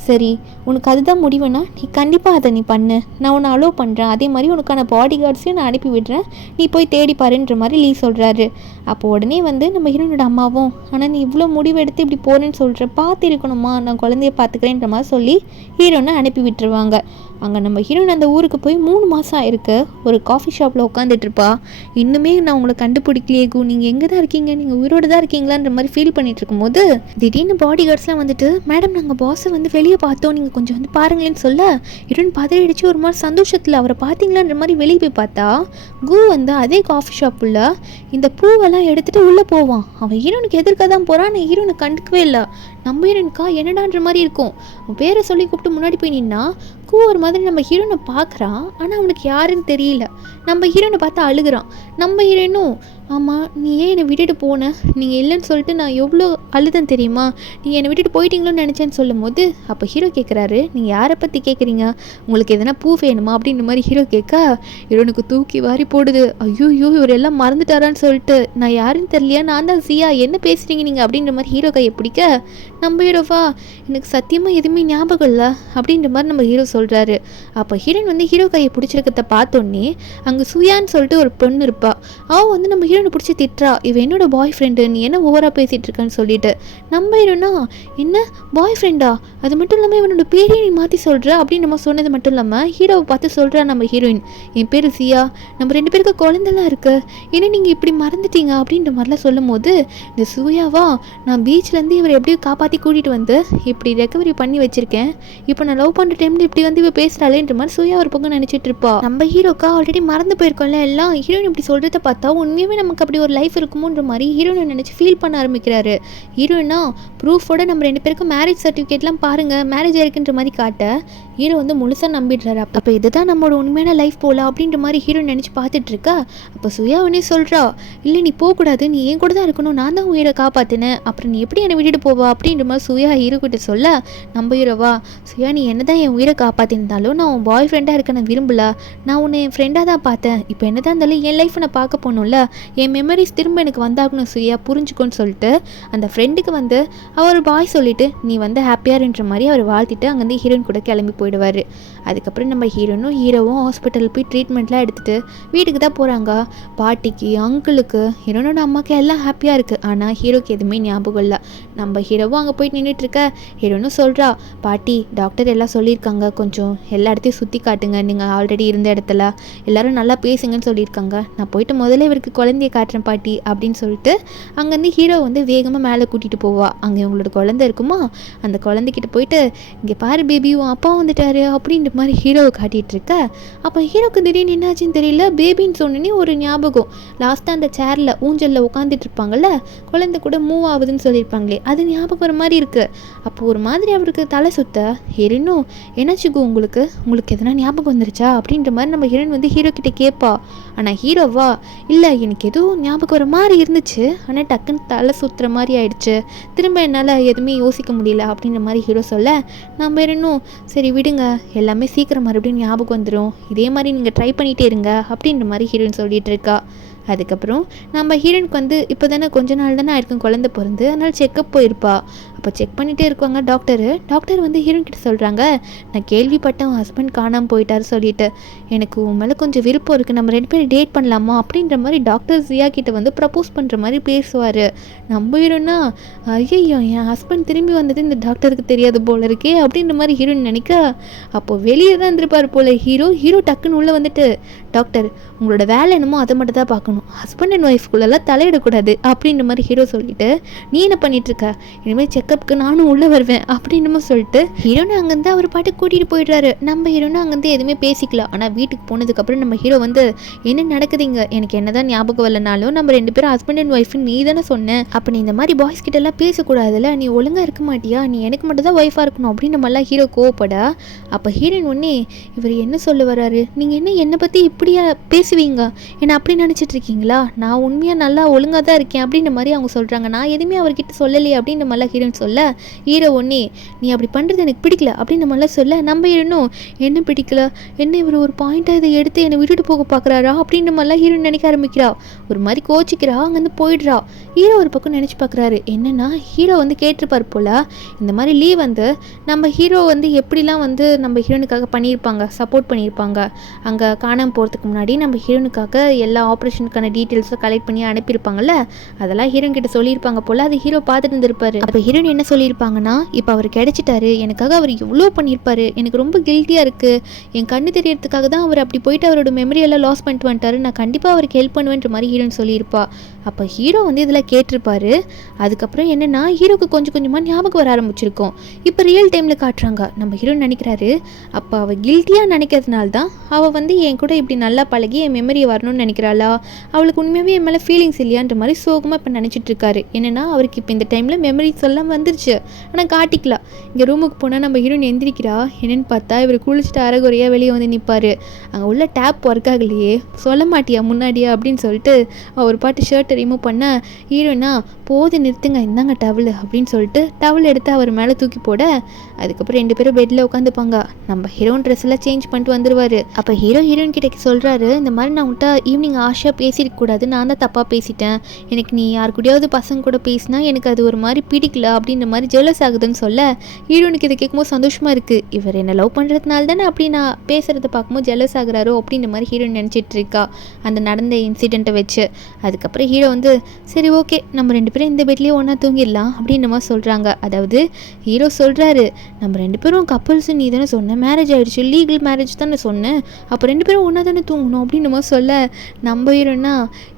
சரி உனக்கு அதுதான் முடிவுனா நீ கண்டிப்பாக அதை நீ பண்ணு, நான் உன்னை அலோவ் பண்ணுறேன், அதே மாதிரி உனக்கான பாடி கார்ட்ஸையும் நான் அனுப்பி விடுறேன், நீ போய் தேடி பாருன்ற மாதிரி லீ சொல்கிறாரு. அப்போ உடனே வந்து நம்ம ஹீரோனோட அம்மாவும், ஆனால் நீ இவ்வளோ முடிவு எடுத்து இப்படி போகிறேன்னு சொல்கிற, பார்த்து இருக்கணுமா, நான் குழந்தைய பார்த்துக்கிறேன்ற மாதிரி சொல்லி ஹீரோனை அனுப்பி விட்டுருவாங்க. அங்கே நம்ம ஹீரோயின் அந்த ஊருக்கு போய் 3 மாதம் ஆயிருக்கு. ஒரு காஃபி ஷாப்பில் உட்காந்துட்ருப்பா. இன்னுமே நான் உங்களை கண்டுபிடிக்கலையே கூ, நீங்கள் எங்கே தான் இருக்கீங்க, நீங்கள் உயிரோடு தான் இருக்கீங்களான்ற மாதிரி ஃபீல் பண்ணிட்டு இருக்கும்போது திடீர்னு பாடி கார்ட்ஸ்லாம் வந்துட்டு, மேடம் நாங்கள் பாஸை வந்து வெளியே பார்த்தோம், நீங்கள் கொஞ்சம் வந்து பாருங்களேன்னு சொல்ல ஹீரோயின் பதறிடிச்சு ஒரு மாதிரி சந்தோஷத்தில் அவரை பார்த்தீங்களான்ற மாதிரி வெளியே போய் பார்த்தா கூ வந்து அதே காஃபி ஷாப்புள்ள இந்த பூவெல்லாம் எடுத்துகிட்டு உள்ளே போவான். அவன் ஹீரோனுக்கு எதிர்க்க தான் போகிறான், ஆனால் ஹீரோனுக்கு கண்டுக்கவே இல்லை. நம்ம ஹீரோனுக்கா என்னடான்ற மாதிரி இருக்கும். அவன் பேரை சொல்லி கூப்பிட்டு முன்னாடி போய் நின்னா கூ ஒரு மாதிரி நம்ம ஹீரோனை பார்க்குறான், ஆனால் அவனுக்கு யாருன்னு தெரியல. நம்ம ஹீரோனை பார்த்து அழுகிறான். நம்ம ஹீரோனும், ஆமாம் நீ ஏன் என்னை விட்டுட்டு போன, நீங்கள் இல்லைன்னு சொல்லிட்டு நான் எவ்வளோ அழுதேன் தெரியுமா, நீங்கள் என்னை விட்டுட்டு போயிட்டீங்களோன்னு நினச்சேன்னு சொல்லும் போது அப்போ ஹீரோ கேட்குறாரு, நீங்கள் யாரை பற்றி கேட்குறீங்க, உங்களுக்கு எதனா பூ வேணுமா அப்படின்ற மாதிரி ஹீரோ கேட்க ஹீரோனுக்கு தூக்கி வாரி போடுது. ஐயோ இவர் எல்லாம் மறந்துட்டாரான்னு சொல்லிட்டு, நான் யாருன்னு தெரியலையா, நான் தான் சியா, என்ன பேசுகிறீங்க நீங்கள் அப்படின்ற மாதிரி ஹீரோ கையை பிடிக்க நம்ம ஹீரோவா, எனக்கு சத்தியமாக எதுவுமே ஞாபகம் இல்லை அப்படின்ற மாதிரி நம்ம ஹீரோ சொல்கிறாரு. அப்போ ஹீரோயின் வந்து ஹீரோ கையை பிடிச்சிருக்கிறத பார்த்தோன்னே அங்கே சுயான்னு சொல்லிட்டு ஒரு பொண்ணு இருப்பா. அவள் வந்து நம்ம ஹீரோனை பிடிச்சி திட்டுறா, இவன் என்னோட பாய் ஃப்ரெண்டு, நீ என்ன ஓவராக பேசிகிட்டு இருக்கான்னு சொல்லிட்டு. நம்ம ஹீரோனா, என்ன பாய் ஃப்ரெண்டா, அது மட்டும் இல்லாமல் இவனோட பேரையும் நீ மாற்றி சொல்கிற அப்படின்னு நம்ம சொன்னது மட்டும் இல்லாமல் ஹீரோவை பார்த்து சொல்கிறா நம்ம ஹீரோயின், என் பேர் சியா, நம்ம 2 பேருக்கு குழந்தைலாம் இருக்குது, ஏன்னா நீங்கள் இப்படி மறந்துட்டீங்க அப்படின்ற மாதிரிலாம் சொல்லும் போது இந்த சூயாவா, நான் பீச்லேருந்து இவர் எப்படியும் காப்பாற்றி கூட்டிகிட்டு வந்து இப்படி ரெக்கவரி பண்ணி வச்சுருக்கேன், இப்போ நான் லவ் பண்ணுற டைமில் இப்படி வந்து இவ பேசுகிறாளேன்ற மாதிரி சூயா ஒரு பக்கம் நினச்சிட்டு இருப்பா. நம்ம ஹீரோக்கா ஆல்ரெடி மறந்து போயிருக்கோம்ல எல்லாம், ஹீரோயின் இப்படி சொல்கிறத பார்த்தா உண்மையுமே நமக்கு அப்படி ஒரு லைஃப் இருக்குமோன்ற மாதிரி ஹீரோயினை நினச்சி ஃபீல் பண்ண ஆரம்பிக்கிறாரு. ஹீரோயினா ப்ரூஃபோட நம்ம 2 பேருக்கும் மேரேஜ் சர்டிஃபிகேட்லாம் பாருங்கள், மேரேஜ் ஆயிருக்குன்ற மாதிரி காட்ட ஹீரோ வந்து முழுசாக நம்பிடுறாரு. அப்போ இதுதான் நம்மளோட உண்மையான லைஃப் போல அப்படின்ற மாதிரி ஹீரோயின் நினச்சி பார்த்துட்டு இருக்கா. அப்போ சுயாவனே சொல்கிறா, இல்லை நீ போகக்கூடாது, நீ என் கூட தான் இருக்கணும், நான் தான் உயிரை காப்பாற்றினேன், அப்புறம் நீ எப்படி என்னை விட்டுட்டு போவா அப்படின்ற மாதிரி சுயா ஹீரோ கிட்ட சொல்ல நம்ம ஹீரோவா, சுயா நீ என்ன தான் என் உயிரை காப்பாற்றிருந்தாலும் நான் உன் பாய் ஃப்ரெண்டாக இருக்க நான் விரும்பல, நான் உன்னை என் ஃப்ரெண்டாக தான் பார்த்தேன், இப்போ என்ன தான் இருந்தாலும் என் லைஃப்பை நான் பார்க்க போகணும்ல, என் மெமரிஸ் திரும்ப எனக்கு வந்தாகணும் சுயா, புரிஞ்சுக்கோன்னு சொல்லிட்டு அந்த ஃப்ரெண்டுக்கு வந்து அவர் பாய் சொல்லிவிட்டு நீ வந்து ஹாப்பியாருன்ற மாதிரி அவர் வாழ்த்திட்டு அங்கேருந்து ஹீரோயின் கூட கிளம்பி போயிடுவார். அதுக்கப்புறம் நம்ம ஹீரோவும் ஹாஸ்பிட்டல் போய் ட்ரீட்மெண்ட்லாம் எடுத்துகிட்டு வீட்டுக்கு தான் போகிறாங்க. பாட்டிக்கு அங்கிளுக்கு ஹீரோனோட அம்மாவுக்கு எல்லாம் ஹாப்பியாக இருக்குது. ஆனால் ஹீரோக்கு எதுவுமே ஞாபகம் இல்லை. நம்ம ஹீரோவும் அங்கே போயிட்டு நின்றுட்டுருக்க. ஹீரோனும் சொல்கிறா, பாட்டி டாக்டர் எல்லாம் சொல்லியிருக்காங்க, கொஞ்சம் எல்லா இடத்தையும் சுற்றி காட்டுங்க, நீங்கள் ஆல்ரெடி இருந்த இடத்துல எல்லோரும் நல்லா பேசுங்கன்னு சொல்லியிருக்காங்க, நான் போயிட்டு முதல்ல இவருக்கு குழந்தைய காட்டுறேன் பாட்டி அப்படின்னு சொல்லிட்டு அங்கேருந்து ஹீரோ வந்து வேகமாக மேலே கூட்டிகிட்டு போவா. அங்கே இவங்களோட குழந்தை இருக்குமா, அந்த குழந்தைக்கிட்ட போயிட்டு இங்கே பாரு பேபி உன் அப்பா வந்துட்டாரு அப்படின்ற மாதிரி ஹீரோவை காட்டிகிட்டு இருக்க. அப்போ ஹீரோக்கு திடீர்னு என்னாச்சுன்னு தெரியல, பேபின்னு சொன்னோன்னே ஒரு ஞாபகம், லாஸ்ட்டாக அந்த சேரில் ஊஞ்சலில் உட்காந்துட்டு இருப்பாங்கல்ல, குழந்தை கூட மூவ் ஆகுதுன்னு சொல்லியிருப்பாங்களே, அது ஞாபகம் வர மாதிரி இருக்குது. அப்போது ஒரு மாதிரி அவருக்கு தலை சுத்த, ஹீரோனும் என்னாச்சுக்கோ உங்களுக்கு எதனா ஞாபகம் வந்துருச்சா அப்படின்ற மாதிரி நம்ம ஹீரோயின் வந்து ஹீரோ கிட்டே கேட்பா. ஆனால் ஹீரோவா, இல்லை எனக்கு எதுவும் ஞாபகம் வர மாதிரி இருந்துச்சு, ஆனால் டக்குன்னு தலை சுற்றுற மாதிரி ஆயிடுச்சு, திரும்ப என்னால் எதுவுமே யோசிக்க முடியல அப்படின்ற மாதிரி ஹீரோ சொல்ல நம்ம ஹீரோனும் சரி விடுங்க, எல்லாமே சீக்கிரம் மறுபடியும் ஞாபகம் வந்துடும், இதே மாதிரி நீங்கள் ட்ரை பண்ணிகிட்டே இருங்க அப்படின்ற மாதிரி ஹீரோயின் சொல்லிகிட்டு இருக்கா. அதுக்கப்புறம் நம்ம ஹீரோயினுக்கு வந்து இப்போ தானே கொஞ்ச நாள் தானே ஆயிருக்கும் குழந்தை பிறந்து, அதனால் செக்கப் போயிருப்பா. அப்போ செக் பண்ணிகிட்டே இருக்காங்க டாக்டர் வந்து ஹீரோயின் கிட்ட சொல்கிறாங்க, நான் கேள்விப்பட்டேன் உன் ஹஸ்பண்ட் காணாமல் போயிட்டாரு சொல்லிட்டு, எனக்கு உன் மேலே கொஞ்சம் விருப்பம் இருக்குது, நம்ம 2 பேரும் டேட் பண்ணலாமா அப்படின்ற மாதிரி டாக்டர் ஜியா கிட்ட வந்து ப்ரப்போஸ் பண்ணுற மாதிரி பேசுவார். நம்ம ஹீரோனா, ஐயோ என் ஹஸ்பண்ட் திரும்பி வந்தது இந்த டாக்டருக்கு தெரியாது போல இருக்கே அப்படின்ற மாதிரி ஹீரோயின் நினைக்க, அப்போது வெளியே தான் இருந்திருப்பார் போல ஹீரோ டக்குன்னு உள்ளே வந்துட்டு, டாக்டர் உங்களோட வேலை என்னமோ அதை மட்டும் தான் பார்க்கணும், ஹஸ்பண்ட் அண்ட் ஒய்ஃப்குள்ளெல்லாம் தலையிடக்கூடாது அப்படின்ற மாதிரி ஹீரோ சொல்லிட்டு, நீ என்ன பண்ணிகிட்ருக்க, இனிமேல் செக்கப்புக்கு நானும் உள்ளே வருவேன் அப்படின்னு சொல்லிட்டு ஹீரோனை அங்கேருந்து அவர் பாட்டு கூட்டிகிட்டு போயிடுறாரு. நம்ம ஹீரோனை அங்கேருந்து எதுவுமே பேசிக்கலாம். ஆனால் வீட்டுக்கு போனதுக்கப்புறம் நம்ம ஹீரோ வந்து என்ன நடக்குதுங்க, எனக்கு என்னதான் ஞாபகம் வரலனாலும் நம்ம 2 பேரும் ஹஸ்பண்ட் அண்ட் ஒய்ஃப்னு நீ தானே சொன்னேன், அப்போ நீ இந்த மாதிரி பாய்ஸ் கிட்ட எல்லாம் பேசக்கூடாதுல்ல, நீ ஒழுங்காக இருக்க மாட்டியா, நீ எனக்கு மட்டும் தான் ஒய்ஃபாக இருக்கணும் அப்படின்னு நம்மளாம் ஹீரோ கோவப்படா. அப்போ ஹீரோயின் ஒன்னே இவர் என்ன சொல்ல வராரு, நீங்கள் என்ன என்னை பற்றி இப்படியா பேசுவீங்க, என்ன அப்படி நினச்சிட்டு இருக்கீங்களா, நான் உண்மையாக நல்லா ஒழுங்காக தான் இருக்கேன் அப்படின்ற மாதிரி அவங்க சொல்கிறாங்க. நான் எதுவுமே அவர்கிட்ட சொல்லலையே அப்படின்னு நம்மளாம் ஹீரோயின் சொல்ல ஹீரோ ஒன்னே நீ அப்படி பண்ணுறது எனக்கு பிடிக்கல அப்படின்னு நம்மளாம் சொல்ல நம்ம ஹீரோனும் என்ன பிடிக்கல, என்ன இவர் ஒரு பாயிண்ட்டாக இதை எடுத்து என்னை விட்டுட்டு போக பார்க்குறாரா அப்படின்னு நம்மளாம் ஹீரோயின் நினைக்க ஆரம்பிக்கிறா. ஒரு மாதிரி கோச்சிக்கிறா, அங்கேருந்து போயிடுறா. ஹீரோ ஒரு பக்கம் நினச்சி பார்க்குறாரு, என்னன்னா ஹீரோ வந்து கேட்டிருப்பார் போல் இந்த மாதிரி லீவ் வந்து நம்ம ஹீரோ வந்து எப்படிலாம் வந்து நம்ம ஹீரோனுக்காக பண்ணியிருப்பாங்க, சப்போர்ட் பண்ணியிருப்பாங்க. அங்கே காணாமல் போகிறதுக்கு முன்னாடி நம்ம ஹீரோனுக்காக எல்லா ஆப்ரேஷனுக்கான டீட்டெயில்ஸும் கலெக்ட் பண்ணி அனுப்பியிருப்பாங்கல்ல, அதெல்லாம் ஹீரோன் கிட்ட சொல்லியிருப்பாங்க போல். அது ஹீரோ பார்த்துட்டு இருந்திருப்பாரு. அப்போ ஹீரோன் என்ன சொல்லியிருப்பாங்கன்னா, இப்போ அவர் கிடைச்சிட்டாரு, எனக்காக அவர் எவ்வளோ பண்ணியிருப்பாரு, எனக்கு ரொம்ப கில்ட்டியாக இருக்குது, என் கண்ணு தெரியறதுக்காக தான் அவர் அப்படி போயிட்டு அவரோட மெமரியெல்லாம் லாஸ் பண்ணிட்டு வந்துட்டாரு, நான் கண்டிப்பாக அவருக்கு ஹெல்ப் பண்ணுவேன்ற மாதிரி ஹீரோன் சொல்லியிருப்பா. அப்போ ஹீரோ வந்து இதில் கேட்டிருப்பாரு. அதுக்கப்புறம் என்னென்னா ஹீரோக்கு கொஞ்சம் கொஞ்சமாக ஞாபகம் வர ஆரம்பிச்சிருக்கோம். இப்போ ரியல் டைமில் காட்டுறாங்க. நம்ம ஹீரோ நினைக்கிறாரு, அப்போ அவள் கில்ட்டியாக நினைக்கிறதுனால தான் அவள் வந்து என் கூட இப்படி நல்லா பழகி என் மெமரியை வரணும்னு நினைக்கிறாளா, அவளுக்கு உண்மையாகவே என் மேலே ஃபீலிங்ஸ் இல்லையான்ற மாதிரி சோகமாக இப்போ நினச்சிட்டு இருக்காரு. என்னென்னா அவருக்கு இப்போ இந்த டைமில் மெமரிஸ் எல்லாம் வந்துருச்சு, ஆனால் காட்டிக்கலாம். இங்கே ரூமுக்கு போனால் நம்ம ஹீரோயின் எந்திரிக்கிறா. என்னென்னு பார்த்தா இவர் குளிச்சுட்டு அரைகுறையாக வெளியே வந்து நிற்பார். அங்கே உள்ள டேப் ஒர்க் ஆகலையே, சொல்ல மாட்டியா முன்னாடியா அப்படின்னு சொல்லிட்டு அவர் பாட்டு ஷர்ட்டை ரிமூவ் பண்ண ஹீரோயினா போது நிறுத்துங்க, இந்தாங்க டவல் அப்படின்னு சொல்லிட்டு டவல் எடுத்து அவர் மேலே தூக்கி போட அதுக்கப்புறம் 2 பேரும் பெட்டில் உட்காந்துப்பாங்க. நம்ம ஹீரோயின் ட்ரெஸ் எல்லாம் சேஞ்ச் பண்ணிட்டு வந்துடுவார். அப்போ ஹீரோயின் கிட்ட சொல்கிறாரு, இந்த மாதிரி நான் உன்கிட்ட ஈவினிங் ஆஷா பேசியிருக்க கூடாது, நான் தான் தப்பாக பேசிட்டேன், எனக்கு நீ யார் கூடயாவது பசங்க கூட பேசினா எனக்கு அது ஒரு மாதிரி பிடிக்கல அப்படின்ற மாதிரி ஜெலஸ் ஆகுதுன்னு சொல்ல ஹீரோனுக்கு இதை கேட்கும்போது சந்தோஷமாக இருக்குது, இவர் என்ன லவ் பண்ணுறதுனால தானே அப்படி நான் பேசுகிறத பார்க்கும்போது ஜெலஸ் ஆகுறாரோ அப்படின்ற மாதிரி ஹீரோயின் நினச்சிட்டு இருக்கா அந்த நடந்த இன்சிடெண்ட்டை வச்சு. அதுக்கப்புறம் ஹீரோ வந்து சரி ஓகே நம்ம 2 பேரும் இந்த பெட்லேயே ஒன்றா தூங்கிடலாம் அப்படின்ற மாதிரி சொல்கிறாங்க. அதாவது ஹீரோ சொல்கிறாரு, நம்ம 2 பேரும் கப்புள்ஸ் நீ தானே சொன்னேன், மேரேஜ் ஆகிடுச்சு, லீகல் மேரேஜ் தானே சொன்னேன், அப்போ 2 பேரும் ஒன்றா தானே தூங்கணும் அப்படின்ற மாதிரி சொல்ல நம்ம ஹீரோனா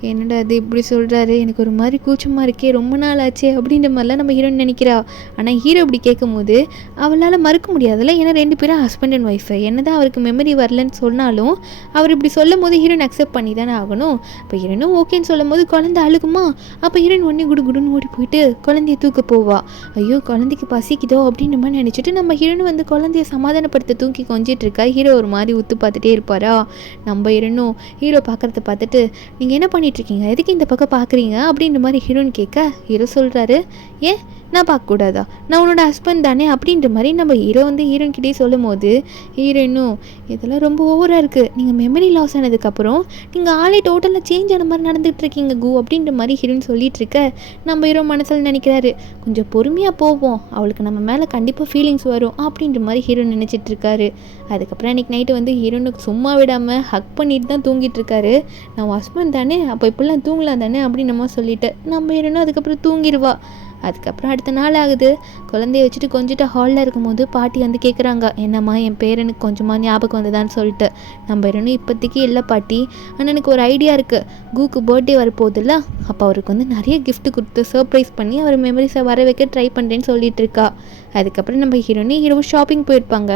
என்னடா அது இப்படி சொல்கிறாரு, எனக்கு ஒரு மாதிரி கூச்சமாக இருக்கே, ரொம்ப நாள் ஆச்சே அப்படின்ற மாதிரிலாம் நம்ம ஹீரோன்னு நினைக்கிறா. ஆனால் ஹீரோ இப்படி கேட்கும் போது அவளால் மறுக்க முடியாதுல்ல, ஏன்னா 2 பேரும் ஹஸ்பண்ட் அண்ட் ஒய்ஃபு, என்ன தான் அவருக்கு மெமரி வரலன்னு சொன்னாலும் அவர் இப்படி சொல்லும் போது ஹீரோன் அக்செப்ட் பண்ணி தானே ஆகணும். இப்போ ஹீரோனும் ஓகேன்னு சொல்லும் போது குழந்தை அழுகுமா, அப்போ ஹீரோயின் ஒன்றே குடுன்னு ஓடி போயிட்டு குழந்தைய தூக்க போவா. ஐயோ குழந்தைக்கு பசிக்குதோ அப்படின்ற மாதிரி நினச்சிட்டு நம்ம ஹீரோனு வந்து குழந்தைய சமாதானப்படுத்த தூக்கி கொஞ்சிட்டு இருக்கா. ஹீரோ ஒரு மாதிரி உத்து பார்த்துட்டே இருப்பாரா. நம்ம ஹீரோனும் ஹீரோ பார்க்குறத பார்த்துட்டு நீங்கள் என்ன பண்ணிகிட்ருக்கீங்க, எதுக்கு இந்த பக்கம் பார்க்குறீங்க அப்படின்ற மாதிரி ஹீரோன்னு கேட்க ஹீரோ சொல்கிறாரு, ஏன் நான் பார்க்கக்கூடாதா, நான் உன்னோட ஹஸ்பண்ட் தானே அப்படின்ற மாதிரி நம்ம ஹீரோ வந்து ஹீரோன்கிட்டே சொல்லும் போது ஹீரோயினும் இதெல்லாம் ரொம்ப ஓவராக இருக்குது, நீங்கள் மெமரி லாஸ் ஆனதுக்கப்புறம் நீங்கள் ஆளே டோட்டலாக சேஞ்ச் ஆன மாதிரி நடந்துகிட்டு இருக்கீங்க கு அப்படின்ற மாதிரி ஹீரோயின் சொல்லிட்டு இருக்க நம்ம ஹீரோ மனசில் நினைக்கிறாரு, கொஞ்சம் பொறுமையாக போவோம், அவளுக்கு நம்ம மேலே கண்டிப்பாக ஃபீலிங்ஸ் வரும் அப்படின்ற மாதிரி ஹீரோ நினச்சிட்டு இருக்காரு. அதுக்கப்புறம் அன்றைக்கி நைட்டு வந்து ஹீரோனுக்கு சும்மா விடாமல் ஹக் பண்ணிட்டு தான் தூங்கிட்டு இருக்காரு. நான் ஹஸ்பண்ட் தானே, அப்போ இப்படிலாம் தூங்கலாம் தானே அப்படின்னு நம்ம சொல்லிட்டு நம்ம ஹீரோனும் அதுக்கப்புறம் தூங்கிடுவா. அதுக்கப்புறம் அடுத்த நாள் ஆகுது. குழந்தைய வச்சுட்டு கொஞ்சிட்டு ஹாலில் இருக்கும்போது பாட்டி வந்து கேட்குறாங்க, என்னம்மா என் பேரனுக்கு கொஞ்சமாக ஞாபகம் வந்ததான்னு சொல்லிட்டு. நம்ம பேரனும் இப்போதைக்கு இல்லை பாட்டி, ஆனால் எனக்கு ஒரு ஐடியா இருக்குது, கூக்கு பர்த்டே வரப்போகுதுல்ல, அப்போ அவருக்கு வந்து நிறைய கிஃப்ட் கொடுத்து சர்ப்ரைஸ் பண்ணி அவர் மெமரிஸை வர வைக்க ட்ரை பண்ணுறேன்னு சொல்லிட்டு இருக்கா. அதுக்கப்புறம் நம்ம ஹீரோ ஷாப்பிங் போயிருப்பாங்க.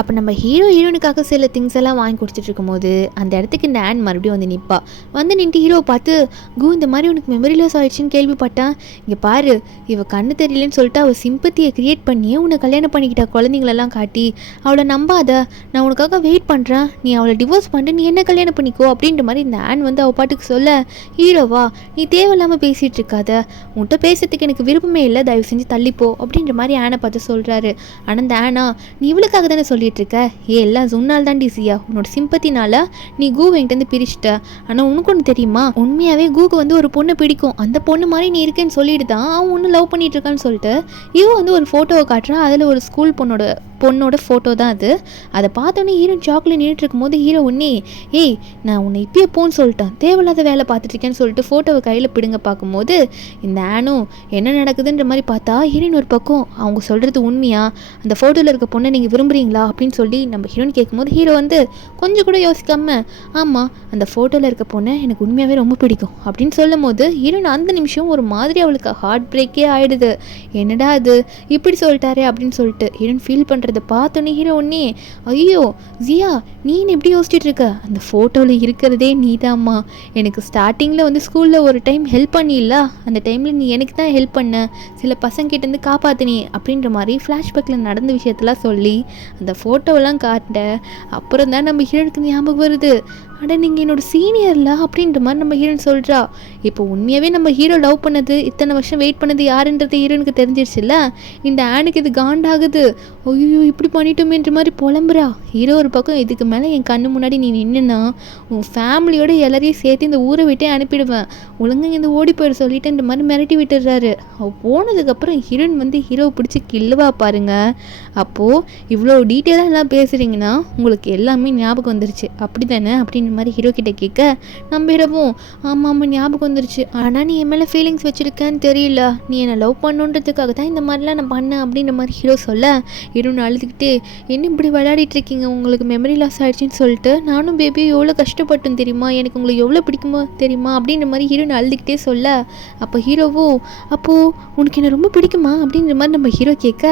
அப்போ நம்ம ஹீரோயினுக்காக சில திங்ஸ் எல்லாம் வாங்கி கொடுத்துட்டு இருக்கும்போது அந்த இடத்துக்கு இந்த ஆன் மறுபடியும் வந்து நிற்பா. வந்து நின்று ஹீரோ பார்த்து, கு இந்த மாதிரி உனக்கு மெமரி லாஸ் ஆகிடுச்சின்னு கேள்விப்பட்டேன், இங்கே பாரு இவ கண்ணு தெரியலன்னு சொல்லிட்டு அவள் சிம்பத்தியை க்ரியேட் பண்ணியே உன்னை கல்யாணம் பண்ணிக்கிட்டா குழந்தைங்களெல்லாம் காட்டி, அவளை நம்பாத, நான் உனக்காக வெயிட் பண்ணுறேன், நீ அவளை டிவோர்ஸ் பண்ணிட்டு நீ என்ன கல்யாணம் பண்ணிக்கோ அப்படின்ற மாதிரி இந்த ஆன் வந்து அவள் பாட்டுக்கு சொல்ல, ஹீரோவா நீ தேவையில்லாமல் பேசிகிட்டு இருக்காத, உன்கிட்ட பேசுறதுக்கு எனக்கு விருப்பமே இல்லை, தயவு செஞ்சு தள்ளிப்போ அப்படின்ற மாதிரி ஆனை பார்த்து சொல்கிறாரு. ஆனால் இந்த ஆனா நீ இவளுக்காக தானே சொல்லி இருக்க, எல்லாம் ஜுன்னால் தான் டிசியா, உன்னோட சிம்பத்தினால நீ கூ என்கிட்ட பிரிச்சுட்ட, ஆனால் உனக்கு ஒன்று தெரியுமா, உண்மையாகவே கூக்கு வந்து ஒரு பொண்ணை பிடிக்கும், அந்த பொண்ணு மாதிரி நீ இருக்கேன்னு சொல்லிட்டு தான் அவன் ஒன்று லவ் பண்ணிட்டு இருக்கான்னு சொல்லிட்டு இவன் வந்து ஒரு ஃபோட்டோவை காட்டுறான். அதில் ஒரு ஸ்கூல் பொண்ணோட பொண்ணோட ஃபோட்டோ தான் அது. அதை பார்த்தோன்னே ஹீரோயின் சாக்லேட் நின்றுட்டு இருக்கும்போது ஹீரோ உடனே ஏய் நான் உன்னை இப்பயே போன்னு சொல்லிட்டேன், தேவையில்லாத வேலை பார்த்துட்ருக்கேன்னு சொல்லிட்டு ஃபோட்டோவை கையில் பிடுங்க பார்க்கும்போது இந்த ஆனும் என்ன நடக்குதுன்ற மாதிரி பார்த்தா ஹீரோயின் ஒரு பக்கம் அவங்க சொல்கிறது உண்மையா, அந்த ஃபோட்டோவில் இருக்க பொண்ணை நீங்கள் விரும்புகிறீங்களா அப்படின்னு சொல்லி நம்ம ஹீரோயின் கேட்கும்போது ஹீரோ வந்து கொஞ்சம் கூட யோசிக்காமல் ஆமாம் அந்த ஃபோட்டோவில் இருக்க பொண்ணை எனக்கு உண்மையாகவே ரொம்ப பிடிக்கும் அப்படின்னு சொல்லும் போது ஹீரோயின் அந்த நிமிஷம் ஒரு மாதிரி அவளுக்கு ஹார்ட் பிரேக்கே ஆகிடுது. என்னடா அது இப்படி சொல்லிட்டாரே அப்படின்னு சொல்லிட்டு ஹீரோயின் ஃபீல் பண்ணுறதை பார்த்தோன்னே ஹீரோ ஒன்னே ஐயோ ஜியா நீ எப்படி யோசிச்சுட்டு இருக்க, அந்த ஃபோட்டோவில் இருக்கிறதே நீதாம்மா, எனக்கு ஸ்டார்டிங்கில் வந்து ஸ்கூலில் ஒரு டைம் ஹெல்ப் பண்ணியில்ல, அந்த டைமில் நீ எனக்கு தான் ஹெல்ப் பண்ண, சில பசங்கிட்டேருந்து காப்பாற்றினி அப்படின்ற மாதிரி ஃப்ளாஷ்பேக்கில் நடந்த விஷயத்தெல்லாம் சொல்லி அந்த ஃபோட்டோவெல்லாம் காட்ட அப்புறம் தான் நம்ம ஹீரோனுக்கு ஞாபகம் வருது, அட நீங்கள் என்னோட சீனியர்ல அப்படின்ற மாதிரி நம்ம ஹீரோயின் சொல்கிறா. இப்போ உண்மையாகவே நம்ம ஹீரோ லவ் பண்ணது இத்தனை வருஷம் வெயிட் பண்ணது யாருன்றது ஹீரோனுக்கு தெரிஞ்சிருச்சுல்ல. இந்த ஆனுக்கு இது காண்டாகுது, ஐயோ இப்படி பண்ணிட்டோமேன்ற மாதிரி புலம்புறா. ஹீரோ ஒரு பக்கம் இதுக்கு மேலே என் கண்ணு முன்னாடி நீ நின்றுனா உன் ஃபேமிலியோட எல்லாரையும் சேர்த்து இந்த ஊரை விட்டே அனுப்பிடுவேன், ஒழுங்கு இந்த ஓடி போயிட சொல்லிட்டுன்ற மாதிரி மிரட்டி விட்டுடுறாரு. அவள் போனதுக்கப்புறம் ஹீரோயின் வந்து ஹீரோவை பிடிச்சி கில்லுவா பாருங்க. அப்போது இவ்வளோ டீட்டெயிலாக எல்லாம் பேசுகிறீங்கன்னா உங்களுக்கு எல்லாமே ஞாபகம் வந்துருச்சு அப்படி தானே அப்படின்னு இந்த மாதிரி ஹீரோ கிட்ட கேட்க நம்ம ஹீரோவும் ஆமாம் ஆமாம் ஞாபகம் வந்துருச்சு, ஆனால் நீ என் மேலே ஃபீலிங்ஸ் வச்சுருக்கேன்னு தெரியல, நீ என்னை லவ் பண்ணுன்றதுக்காக தான் இந்த மாதிரிலாம் நான் பண்ணேன் அப்படின்ற மாதிரி ஹீரோ சொல்ல ஹீரோன்னு அழுதுகிட்டே என்ன இப்படி விளையாடிட்டு இருக்கீங்க, உங்களுக்கு மெமரி லாஸ் ஆகிடுச்சின்னு சொல்லிட்டு நானும் பேபியும் எவ்வளோ கஷ்டப்பட்டோம் தெரியுமா, எனக்கு உங்களுக்கு எவ்வளோ பிடிக்குமோ தெரியுமா அப்படின்ற மாதிரி ஹீரோன்னு அழுதுகிட்டே சொல்ல அப்போ ஹீரோவோ அப்போது உனக்கு என்ன ரொம்ப பிடிக்குமா அப்படின்ற மாதிரி நம்ம ஹீரோ கேட்க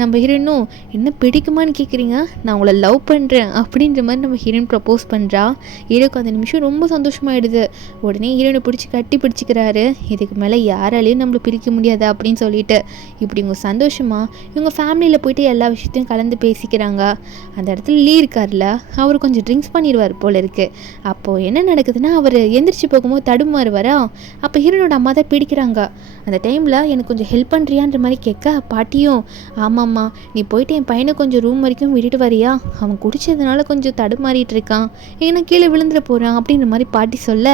நம்ம ஹீரோயினும் என்ன பிடிக்குமான்னு கேட்குறீங்க, நான் உங்களை லவ் பண்ணுறேன் அப்படின்ற மாதிரி நம்ம ஹீரோயின் ப்ரப்போஸ் பண்ணுறா. ஹீரோக்கு அந்த நிமிஷம் ரொம்ப சந்தோஷமாயிடுது. உடனே ஹீரோனை பிடிச்சி கட்டி பிடிச்சிக்கிறாரு. இதுக்கு மேலே யாராலையும் நம்மளை பிரிக்க முடியாது அப்படின்னு சொல்லிட்டு இப்படி இவங்க சந்தோஷமா இவங்க ஃபேமிலியில் போயிட்டு எல்லா விஷயத்தையும் கலந்து பேசிக்கிறாங்க. அந்த இடத்துல லீ இருக்கார்ல, அவர் கொஞ்சம் ட்ரிங்க்ஸ் பண்ணிடுவார் போல இருக்குது. அப்போது என்ன நடக்குதுன்னா அவர் எந்திரிச்சு போகும்போது தடுமாறுவாரா. அப்போ ஹீரோனோட அம்மா தான் பிடிக்கிறாங்க. அந்த டைமில் எனக்கு கொஞ்சம் ஹெல்ப் பண்ணுறியான்ற மாதிரி கேட்க பாட்டியும் ஆமாம்மா நீ போயிட்டு என் பையனை கொஞ்சம் ரூம் வரைக்கும் விட்டுட்டு வரியா, அவன் குடிச்சதுனால கொஞ்சம் தடுமாறிட்டு இருக்கான், ஏன்னா கீழே விழுந்துட போகிறான் அப்படின்ற மாதிரி பாட்டி சொல்ல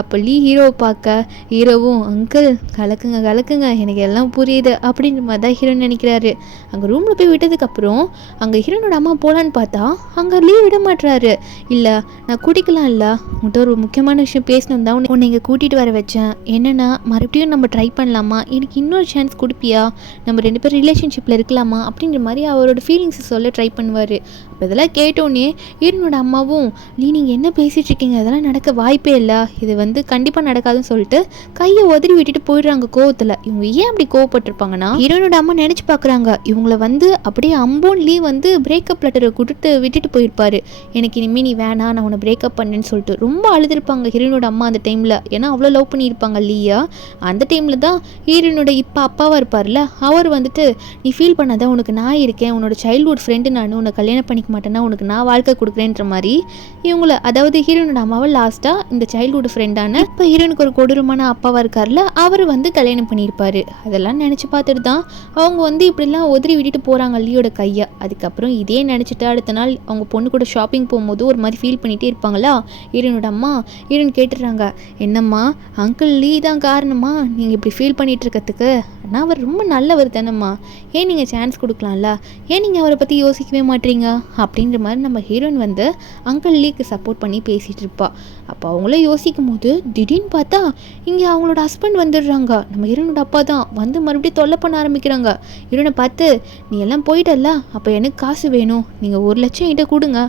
அப்போ லீ ஹீரோவை பார்க்க ஹீரோவும் அங்கிள் கலக்குங்க கலக்குங்க எனக்கு எல்லாம் புரியுது அப்படின்ற மாதிரி தான் ஹீரோன்னு நினைக்கிறாரு. அங்கே ரூமில் போய் விட்டதுக்கப்புறம் அங்கே ஹீரோனோட அம்மா போகலான்னு பார்த்தா அங்கே லீ விட மாட்டுறாரு. இல்லை நான் குடிக்கலாம் இல்லை உன்கிட்ட ஒரு முக்கியமான விஷயம் பேசணும் தான் உன்னை இங்கே கூட்டிகிட்டு வர வச்சேன், என்னென்னா மறுபடியும் நம்ம ட்ரை பண்ணலாமா, எனக்கு இன்னொரு சான்ஸ் கொடுப்பியா, நம்ம 2 பேர் ரிலேஷன்ஷிப்பில் இருக்கலாமா அப்படின்ற மாதிரி அவரோட ஃபீலிங்ஸை சொல்ல ட்ரை பண்ணுவார். அப்போ இதெல்லாம் கேட்டோன்னே ஹீரோனோட அம்மாவும் லீ நீங்கள் என்ன பேசிகிட்டு இருக்கீங்க, அதெல்லாம் நடக்க வாய்ப்பே இல்லை, இது வந்து கண்டிப்பாக நடக்காதுன்னு சொல்லிட்டு கையை உதறி விட்டுட்டு போயிடுறாங்க கோவத்தில். இவங்க ஏன் அப்படி கோவப்பட்டிருப்பாங்கன்னா ஹீரோனோட அம்மா நினச்சி பார்க்குறாங்க இவங்களை வந்து அப்படியே அம்போன் லீ வந்து பிரேக்கப் லெட்டரை கொடுத்து விட்டுட்டு போயிருப்பாரு, எனக்கு இனிமேல் நீ வேணா நான் உன்னை பிரேக்கப் பண்ணேன்னு சொல்லிட்டு ரொம்ப அழுதுருப்பாங்க ஹீரோனோட அம்மா அந்த டைமில். ஏன்னா அவ்வளோ லவ் பண்ணியிருப்பாங்க லீயா. அந்த டைமில் தான் ஹீரோனோட இப்போ அப்பாவாக இருப்பார்ல அவர் வந்துட்டு நீ ஃபீல் பண்ணாதான் உனக்கு நான் இருக்கேன், உன்னோட சைல்ட்ஹுட் ஃப்ரெண்டு நான், உன்னை கல்யாணம் பண்ணிக்க மாட்டேன்னா உனக்கு நான் வாழ்க்கை கொடுக்குறேன்ற மாதிரி இவங்கள அதாவது ஹீரோனோட அம்மாவை லாஸ்ட்டாக இந்த சைல்ட்ஹுட் ஃப்ரெண்டான இப்போ ஹீரோனுக்கு ஒரு கொடூரமான அப்பாவாக இருக்கார்ல அவர் வந்து கல்யாணம் பண்ணியிருப்பார். அதெல்லாம் நினச்சி பார்த்துட்டு தான் அவங்க வந்து இப்படிலாம் உதறி விட்டுட்டு போகிறாங்க லீயோட கையை. அதுக்கப்புறம் இதே நினச்சிட்டு அடுத்த நாள் அவங்க பொண்ணு கூட ஷாப்பிங் போகும்போது ஒரு மாதிரி ஃபீல் பண்ணிகிட்டே இருப்பாங்களா. ஹீரோனோட அம்மா ஹீரோன் கேட்டுடுறாங்க என்னம்மா அங்கிள் லீ தான் காரணமா நீங்கள் இப்படி ஃபீல் பண்ணிகிட்டு இருக்கிறதுக்கு, ஆனால் அவர் ரொம்ப நல்லவர் தானம்மா, ஏன் நீங்கள் சான்ஸ் கொடுக்கலாம்ல, ஏன் நீங்கள் அவரை பற்றி யோசிக்கவே மாட்டீங்க அப்படின்ற மாதிரி நம்ம ஹீரோயின் வந்து அங்கிள் லீக்கு சப்போர்ட் பண்ணி பேசிகிட்டு இருப்பா. அப்போ அவங்கள யோசிக்கும் போது திடீர்னு பார்த்தா இங்கே அவங்களோட ஹஸ்பண்ட் வந்துடுறாங்க. நம்ம ஹீரோனோட அப்பா தான் வந்து மறுபடியும் தொல்லை பண்ண ஆரம்பிக்கிறாங்க. ஹீரோனை பார்த்து நீ எல்லாம் போயிட்டல்ல, அப்போ எனக்கு காசு வேணும், நீங்கள் 1 லட்சம் கிட்ட கொடுங்க,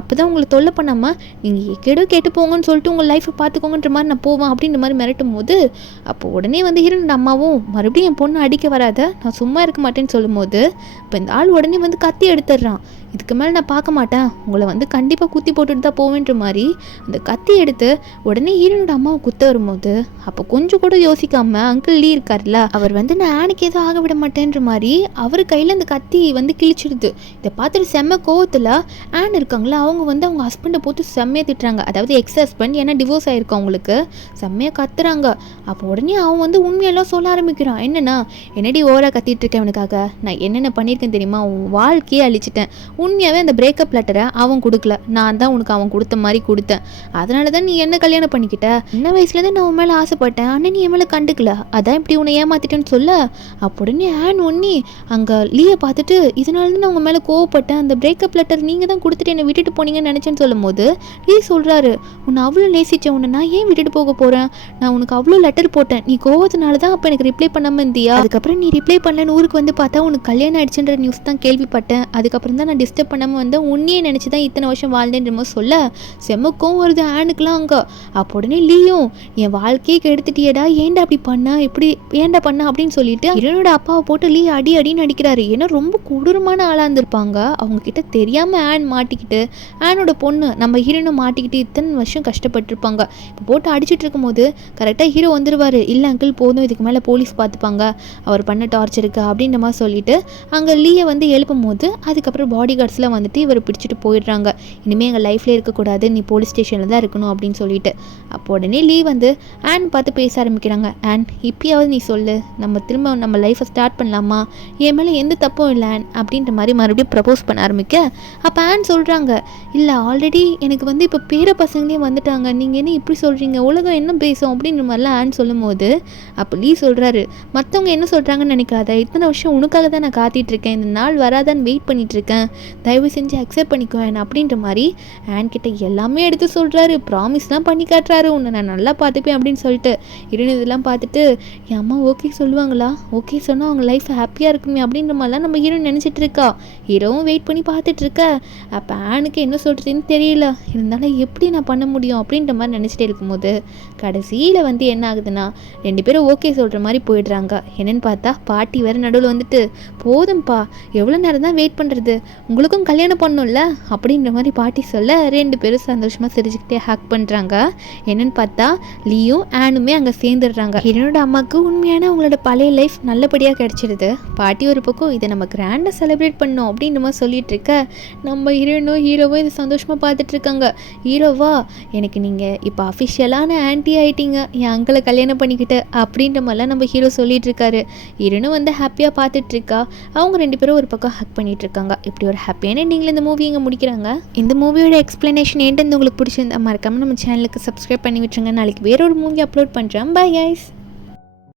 அப்போ தான் உங்களை தொல்லை பண்ணாமல் நீங்கள் கேட்டு போங்கன்னு சொல்லிட்டு உங்கள் லைஃப்பை பார்த்துக்கோங்கன்ற மாதிரி நான் போவேன் அப்படின்ற மாதிரி மிரட்டும் போது அப்போ உடனே வந்து ஹீரோனோட அம்மாவும் மறுபடியும் என் பொண்ணு அடிக்க வராத, நான் சும்மா இருக்க மாட்டேன்னு சொல்லும் போது இப்போ இந்த ஆள் உடனே வந்து கத்தி எடுத்துடுறான். இதுக்கு மேலே நான் பார்க்க மாட்டேன், உங்களை வந்து கண்டிப்பாக குத்தி போட்டுட்டு தான் போவேன்ற மாதிரி அந்த கத்தி எடுத்து உடனே ஹீரோனோட அம்மாவை குத்த வரும்போது அப்போ கொஞ்சம் கூட யோசிக்காம அங்கிள் லீ இருக்கார்ல அவர் வந்து நான் ஆனுக்கு எதுவும் ஆக விட மாட்டேன்ற மாதிரி அவர் கையில் அந்த கத்தி வந்து கிழிச்சிடுது. இதை பார்த்துட்டு செம்ம கோவத்தில் ஆன் இருக்காங்களா அவங்க வந்து அவங்க ஹஸ்பண்டை போட்டு செம்மையாக திட்டுறாங்க. அதாவது எக்ஸ் ஹஸ்பண்ட், ஏன்னா டிவோர்ஸ் ஆகிருக்கு அவங்களுக்கு, செம்மையாக கத்துறாங்க. அப்போ உடனே அவன் வந்து உண்மையெல்லாம் சொல்ல ஆரம்பிக்கிறான். என்னன்னா என்னடி ஓவராக கத்திட்டு இருக்கேன், அவனுக்காக நான் என்னென்ன பண்ணியிருக்கேன் தெரியுமா, உன் வாழ்க்கையே அழிச்சிட்டேன், உண்மையாகவே அந்த பிரேக்கப் லெட்டரை அவன் கொடுக்கல, நான் தான் உனக்கு அவன் கொடுத்த மாதிரி கொடுத்தேன், அதனால தான் நீ என்ன கல்யாணம் பண்ணிக்கிட்ட, சின்ன வயசுலேருந்து நான் உன் மேலே ஆசைப்பட்டேன், ஆனால் நீ என் மேலே கண்டுக்கல, அதான் இப்படி உன்னை ஏமாத்திட்டேன்னு சொல்ல உடனே ஆன் ஒன்னி அங்கே லீயை பார்த்துட்டு இதனால தான் நான் உங்கள் மேலே கோவப்பட்டேன், அந்த பிரேக்கப் லெட்டர் நீங்கள் தான் கொடுத்துட்டு என்னை விட்டுட்டு போனீங்கன்னு நினச்சேன்னு சொல்லும் போது லீ சொல்கிறாரு, உன்னை அவ்வளோ நேசித்தேன், உன்னை நான் ஏன் விட்டுட்டு போக போகிறேன், நான் உனக்கு அவ்வளோ லெட்டர் போட்டேன், நீ கோவத்தினால தான் அப்போ எனக்கு ரிப்ளை பண்ணாமல் இருந்தியா, அதுக்கப்புறம் நீ ரிப்ளை பண்ணலன்னு ஊருக்கு வந்து பார்த்தா உனக்கு கல்யாணம் ஆயிடுச்சுன்ற நியூஸ் தான் கேள்விப்பட்டேன், அதுக்கப்புறம் தான் நான் டிஸ்டர்ப் பண்ணாமல் வந்தேன், உன்னையே நினச்சி தான் இத்தனை வருஷம் வாழ்ந்தேன்ற சொல்ல செம்முக்கும் வருது ஆனுக்குலாம் அங்கே. அப்போ உடனே லீயும் என் வாழ்க்கையே கெடுத்துட்டியடா, ஏன்டா அப்படி பண்ண, இப்படி ஏன்டா பண்ண அப்படின்னு சொல்லிட்டு ஹீரோனோட அப்பாவை போட்டு லீ அடி அடின்னு அடிக்கிறாரு. ஏன்னா ரொம்ப கொடூரமான ஆளாக இருந்திருப்பாங்க, அவங்க கிட்ட தெரியாமல் ஆன் மாட்டிக்கிட்டு ஆனோட பொண்ணு நம்ம ஹீரோனை மாட்டிக்கிட்டு இத்தனை வருஷம் கஷ்டப்பட்டுருப்பாங்க. இப்போ போட்டு அடிச்சுட்டு இருக்கும்போது கரெக்டாக ஹீரோ வந்துடுவார், இல்லை அங்கிள் போதும், இதுக்கு மேலே போலீஸ் பார்த்துப்பாங்க, அவர் பண்ண டார்ச்சருக்கு அப்படின்ற மாதிரி சொல்லிட்டு அங்கே லீயை வந்து எழுப்பும் போது அதுக்கப்புறம் பாடி கார்ட்ஸ்லாம் வந்துட்டு இவர் பிடிச்சிட்டு போயிடுறாங்க. இனிமேல் எங்கள் லைஃப்லேயே இருக்கக்கூடாது, நீ போலீஸ் ஸ்டேஷனில் தான் இருக்கணும் அப்படின்னு சொல்லிட்டு. அப்போ உடனே லீ வந்து ஆன் பார்த்து பேச ஆரம்பிக்கிறாங்க. ஆன், இப்பயாவது நீ சொல்லு, நம்ம திரும்ப நம்ம லைஃப்பை ஸ்டார்ட் பண்ணலாமா, என் மேலே எந்த தப்பும் இல்லை ஆன் அப்படின்ற மாதிரி மறுபடியும் ப்ரப்போஸ் பண்ண ஆரம்பிக்க அப்போ ஆன் சொல்கிறாங்க, இல்லை ஆல்ரெடி எனக்கு வந்து இப்போ பேர பசங்களே வந்துட்டாங்க, நீங்கள் என்ன இப்படி சொல்கிறீங்க, உலகம் என்ன பேசும் அப்படின்ற மாதிரிலாம் ஆன் சொல்லும் போது அப்போ லீ சொல்கிறாரு, மற்றவங்க என்ன சொல்கிறாங்கன்னு நினைக்காத, இத்தனை வருஷம் உனக்காக தான் நான் காத்திட்ருக்கேன், இந்த நாள் வராதான்னு வெயிட் பண்ணிகிட்ருக்கேன், தயவு செஞ்சு அக்செப்ட் பண்ணிக்குவேன் அப்படின்ற மாதிரி ஆன் கிட்ட எல்லாமே எடுத்து சொல்கிறாரு, ப்ராமிஸ்லாம் பண்ணி காட்டுறாரு, உன்னை நான் நல்லா பார்த்துப்பேன் அப்படின்னு சொல்லிட்டு. இதெல்லாம் பார்த்துட்டு என் அம்மா ஓகே சொல்லுவாங்களா, ஓகே சொன்னால் அவங்க லைஃப் ஹாப்பியாக இருக்குமே அப்படின்ற மாதிரிலாம் நம்ம ஹீரோ நினச்சிட்டு இருக்கா. ஹீரோவும் வெயிட் பண்ணி பார்த்துட்ருக்க. அப்போ ஆனுக்கு என்ன சொல்கிறதுன்னு தெரியல, இருந்தாலும் எப்படி நான் பண்ண முடியும் அப்படின்ற மாதிரி நினச்சிட்டே இருக்கும்போது கடைசியில் வந்து என்ன ஆகுதுன்னா 2 பேரும் ஓகே சொல்கிற மாதிரி போயிடுறாங்க. என்னென்னு பார்த்தா பாட்டி வேறு நடுவில் வந்துட்டு, போதும்ப்பா எவ்வளோ நேரம் தான் வெயிட் பண்ணுறது, உங்களுக்கும் கல்யாணம் பண்ணணும்ல அப்படின்ற மாதிரி பாட்டி சொல்ல 2 பேரும் சந்தோஷமாக சிரிச்சுக்கிட்டே ஹேக் பண்ணுறாங்க. என்னென்னு பார்த்தா லீயும் ஆனுமே அங்கே சேர்ந்துடுறாங்க. ஹீரோனோட அம்மாவுக்கு உண்மையான அவங்களோட பழைய லைஃப் நல்லபடியாக கிடச்சிடுது. பாட்டி ஒரு பக்கம் இதை நம்ம கிராண்டாக செலிப்ரேட் பண்ணோம் அப்படின்ற மாதிரி சொல்லிட்டு இருக்க, நம்ம ஹீரோவும் இது சந்தோஷமாக பார்த்துட்ருக்காங்க. ஹீரோவா, எனக்கு நீங்கள் இப்போ அஃபிஷியலான ஆன்ட்டி ஆகிட்டீங்க, என் அங்கிளை கல்யாணம் பண்ணிக்கிட்டு அப்படின்ற மாதிரிலாம் நம்ம ஹீரோ சொல்லிட்டு இருக்காரு. ஹீரோனும் வந்து ஹாப்பியாக பார்த்துட்ருக்கா. அவங்க 2 பேரும் ஒரு பக்கம் ஹக் பண்ணிட்டு இருக்காங்க. இப்படி ஒரு ஹாப்பியான எண்டிங்கில் இந்த மூவி இங்கே முடிக்கிறாங்க. இந்த மூவியோட எக்ஸ்பிளனேஷன் ఏంటంటే உங்களுக்கு பிடிச்சிருந்தா மறக்காமல் நம்ம சேனலுக்கு சப்ஸ்கிரைப் பண்ணி விட்டுருங்க. நாளைக்கு வேற ஒரு மூவி அப்லோட் பண்ணுறேன். Bye guys.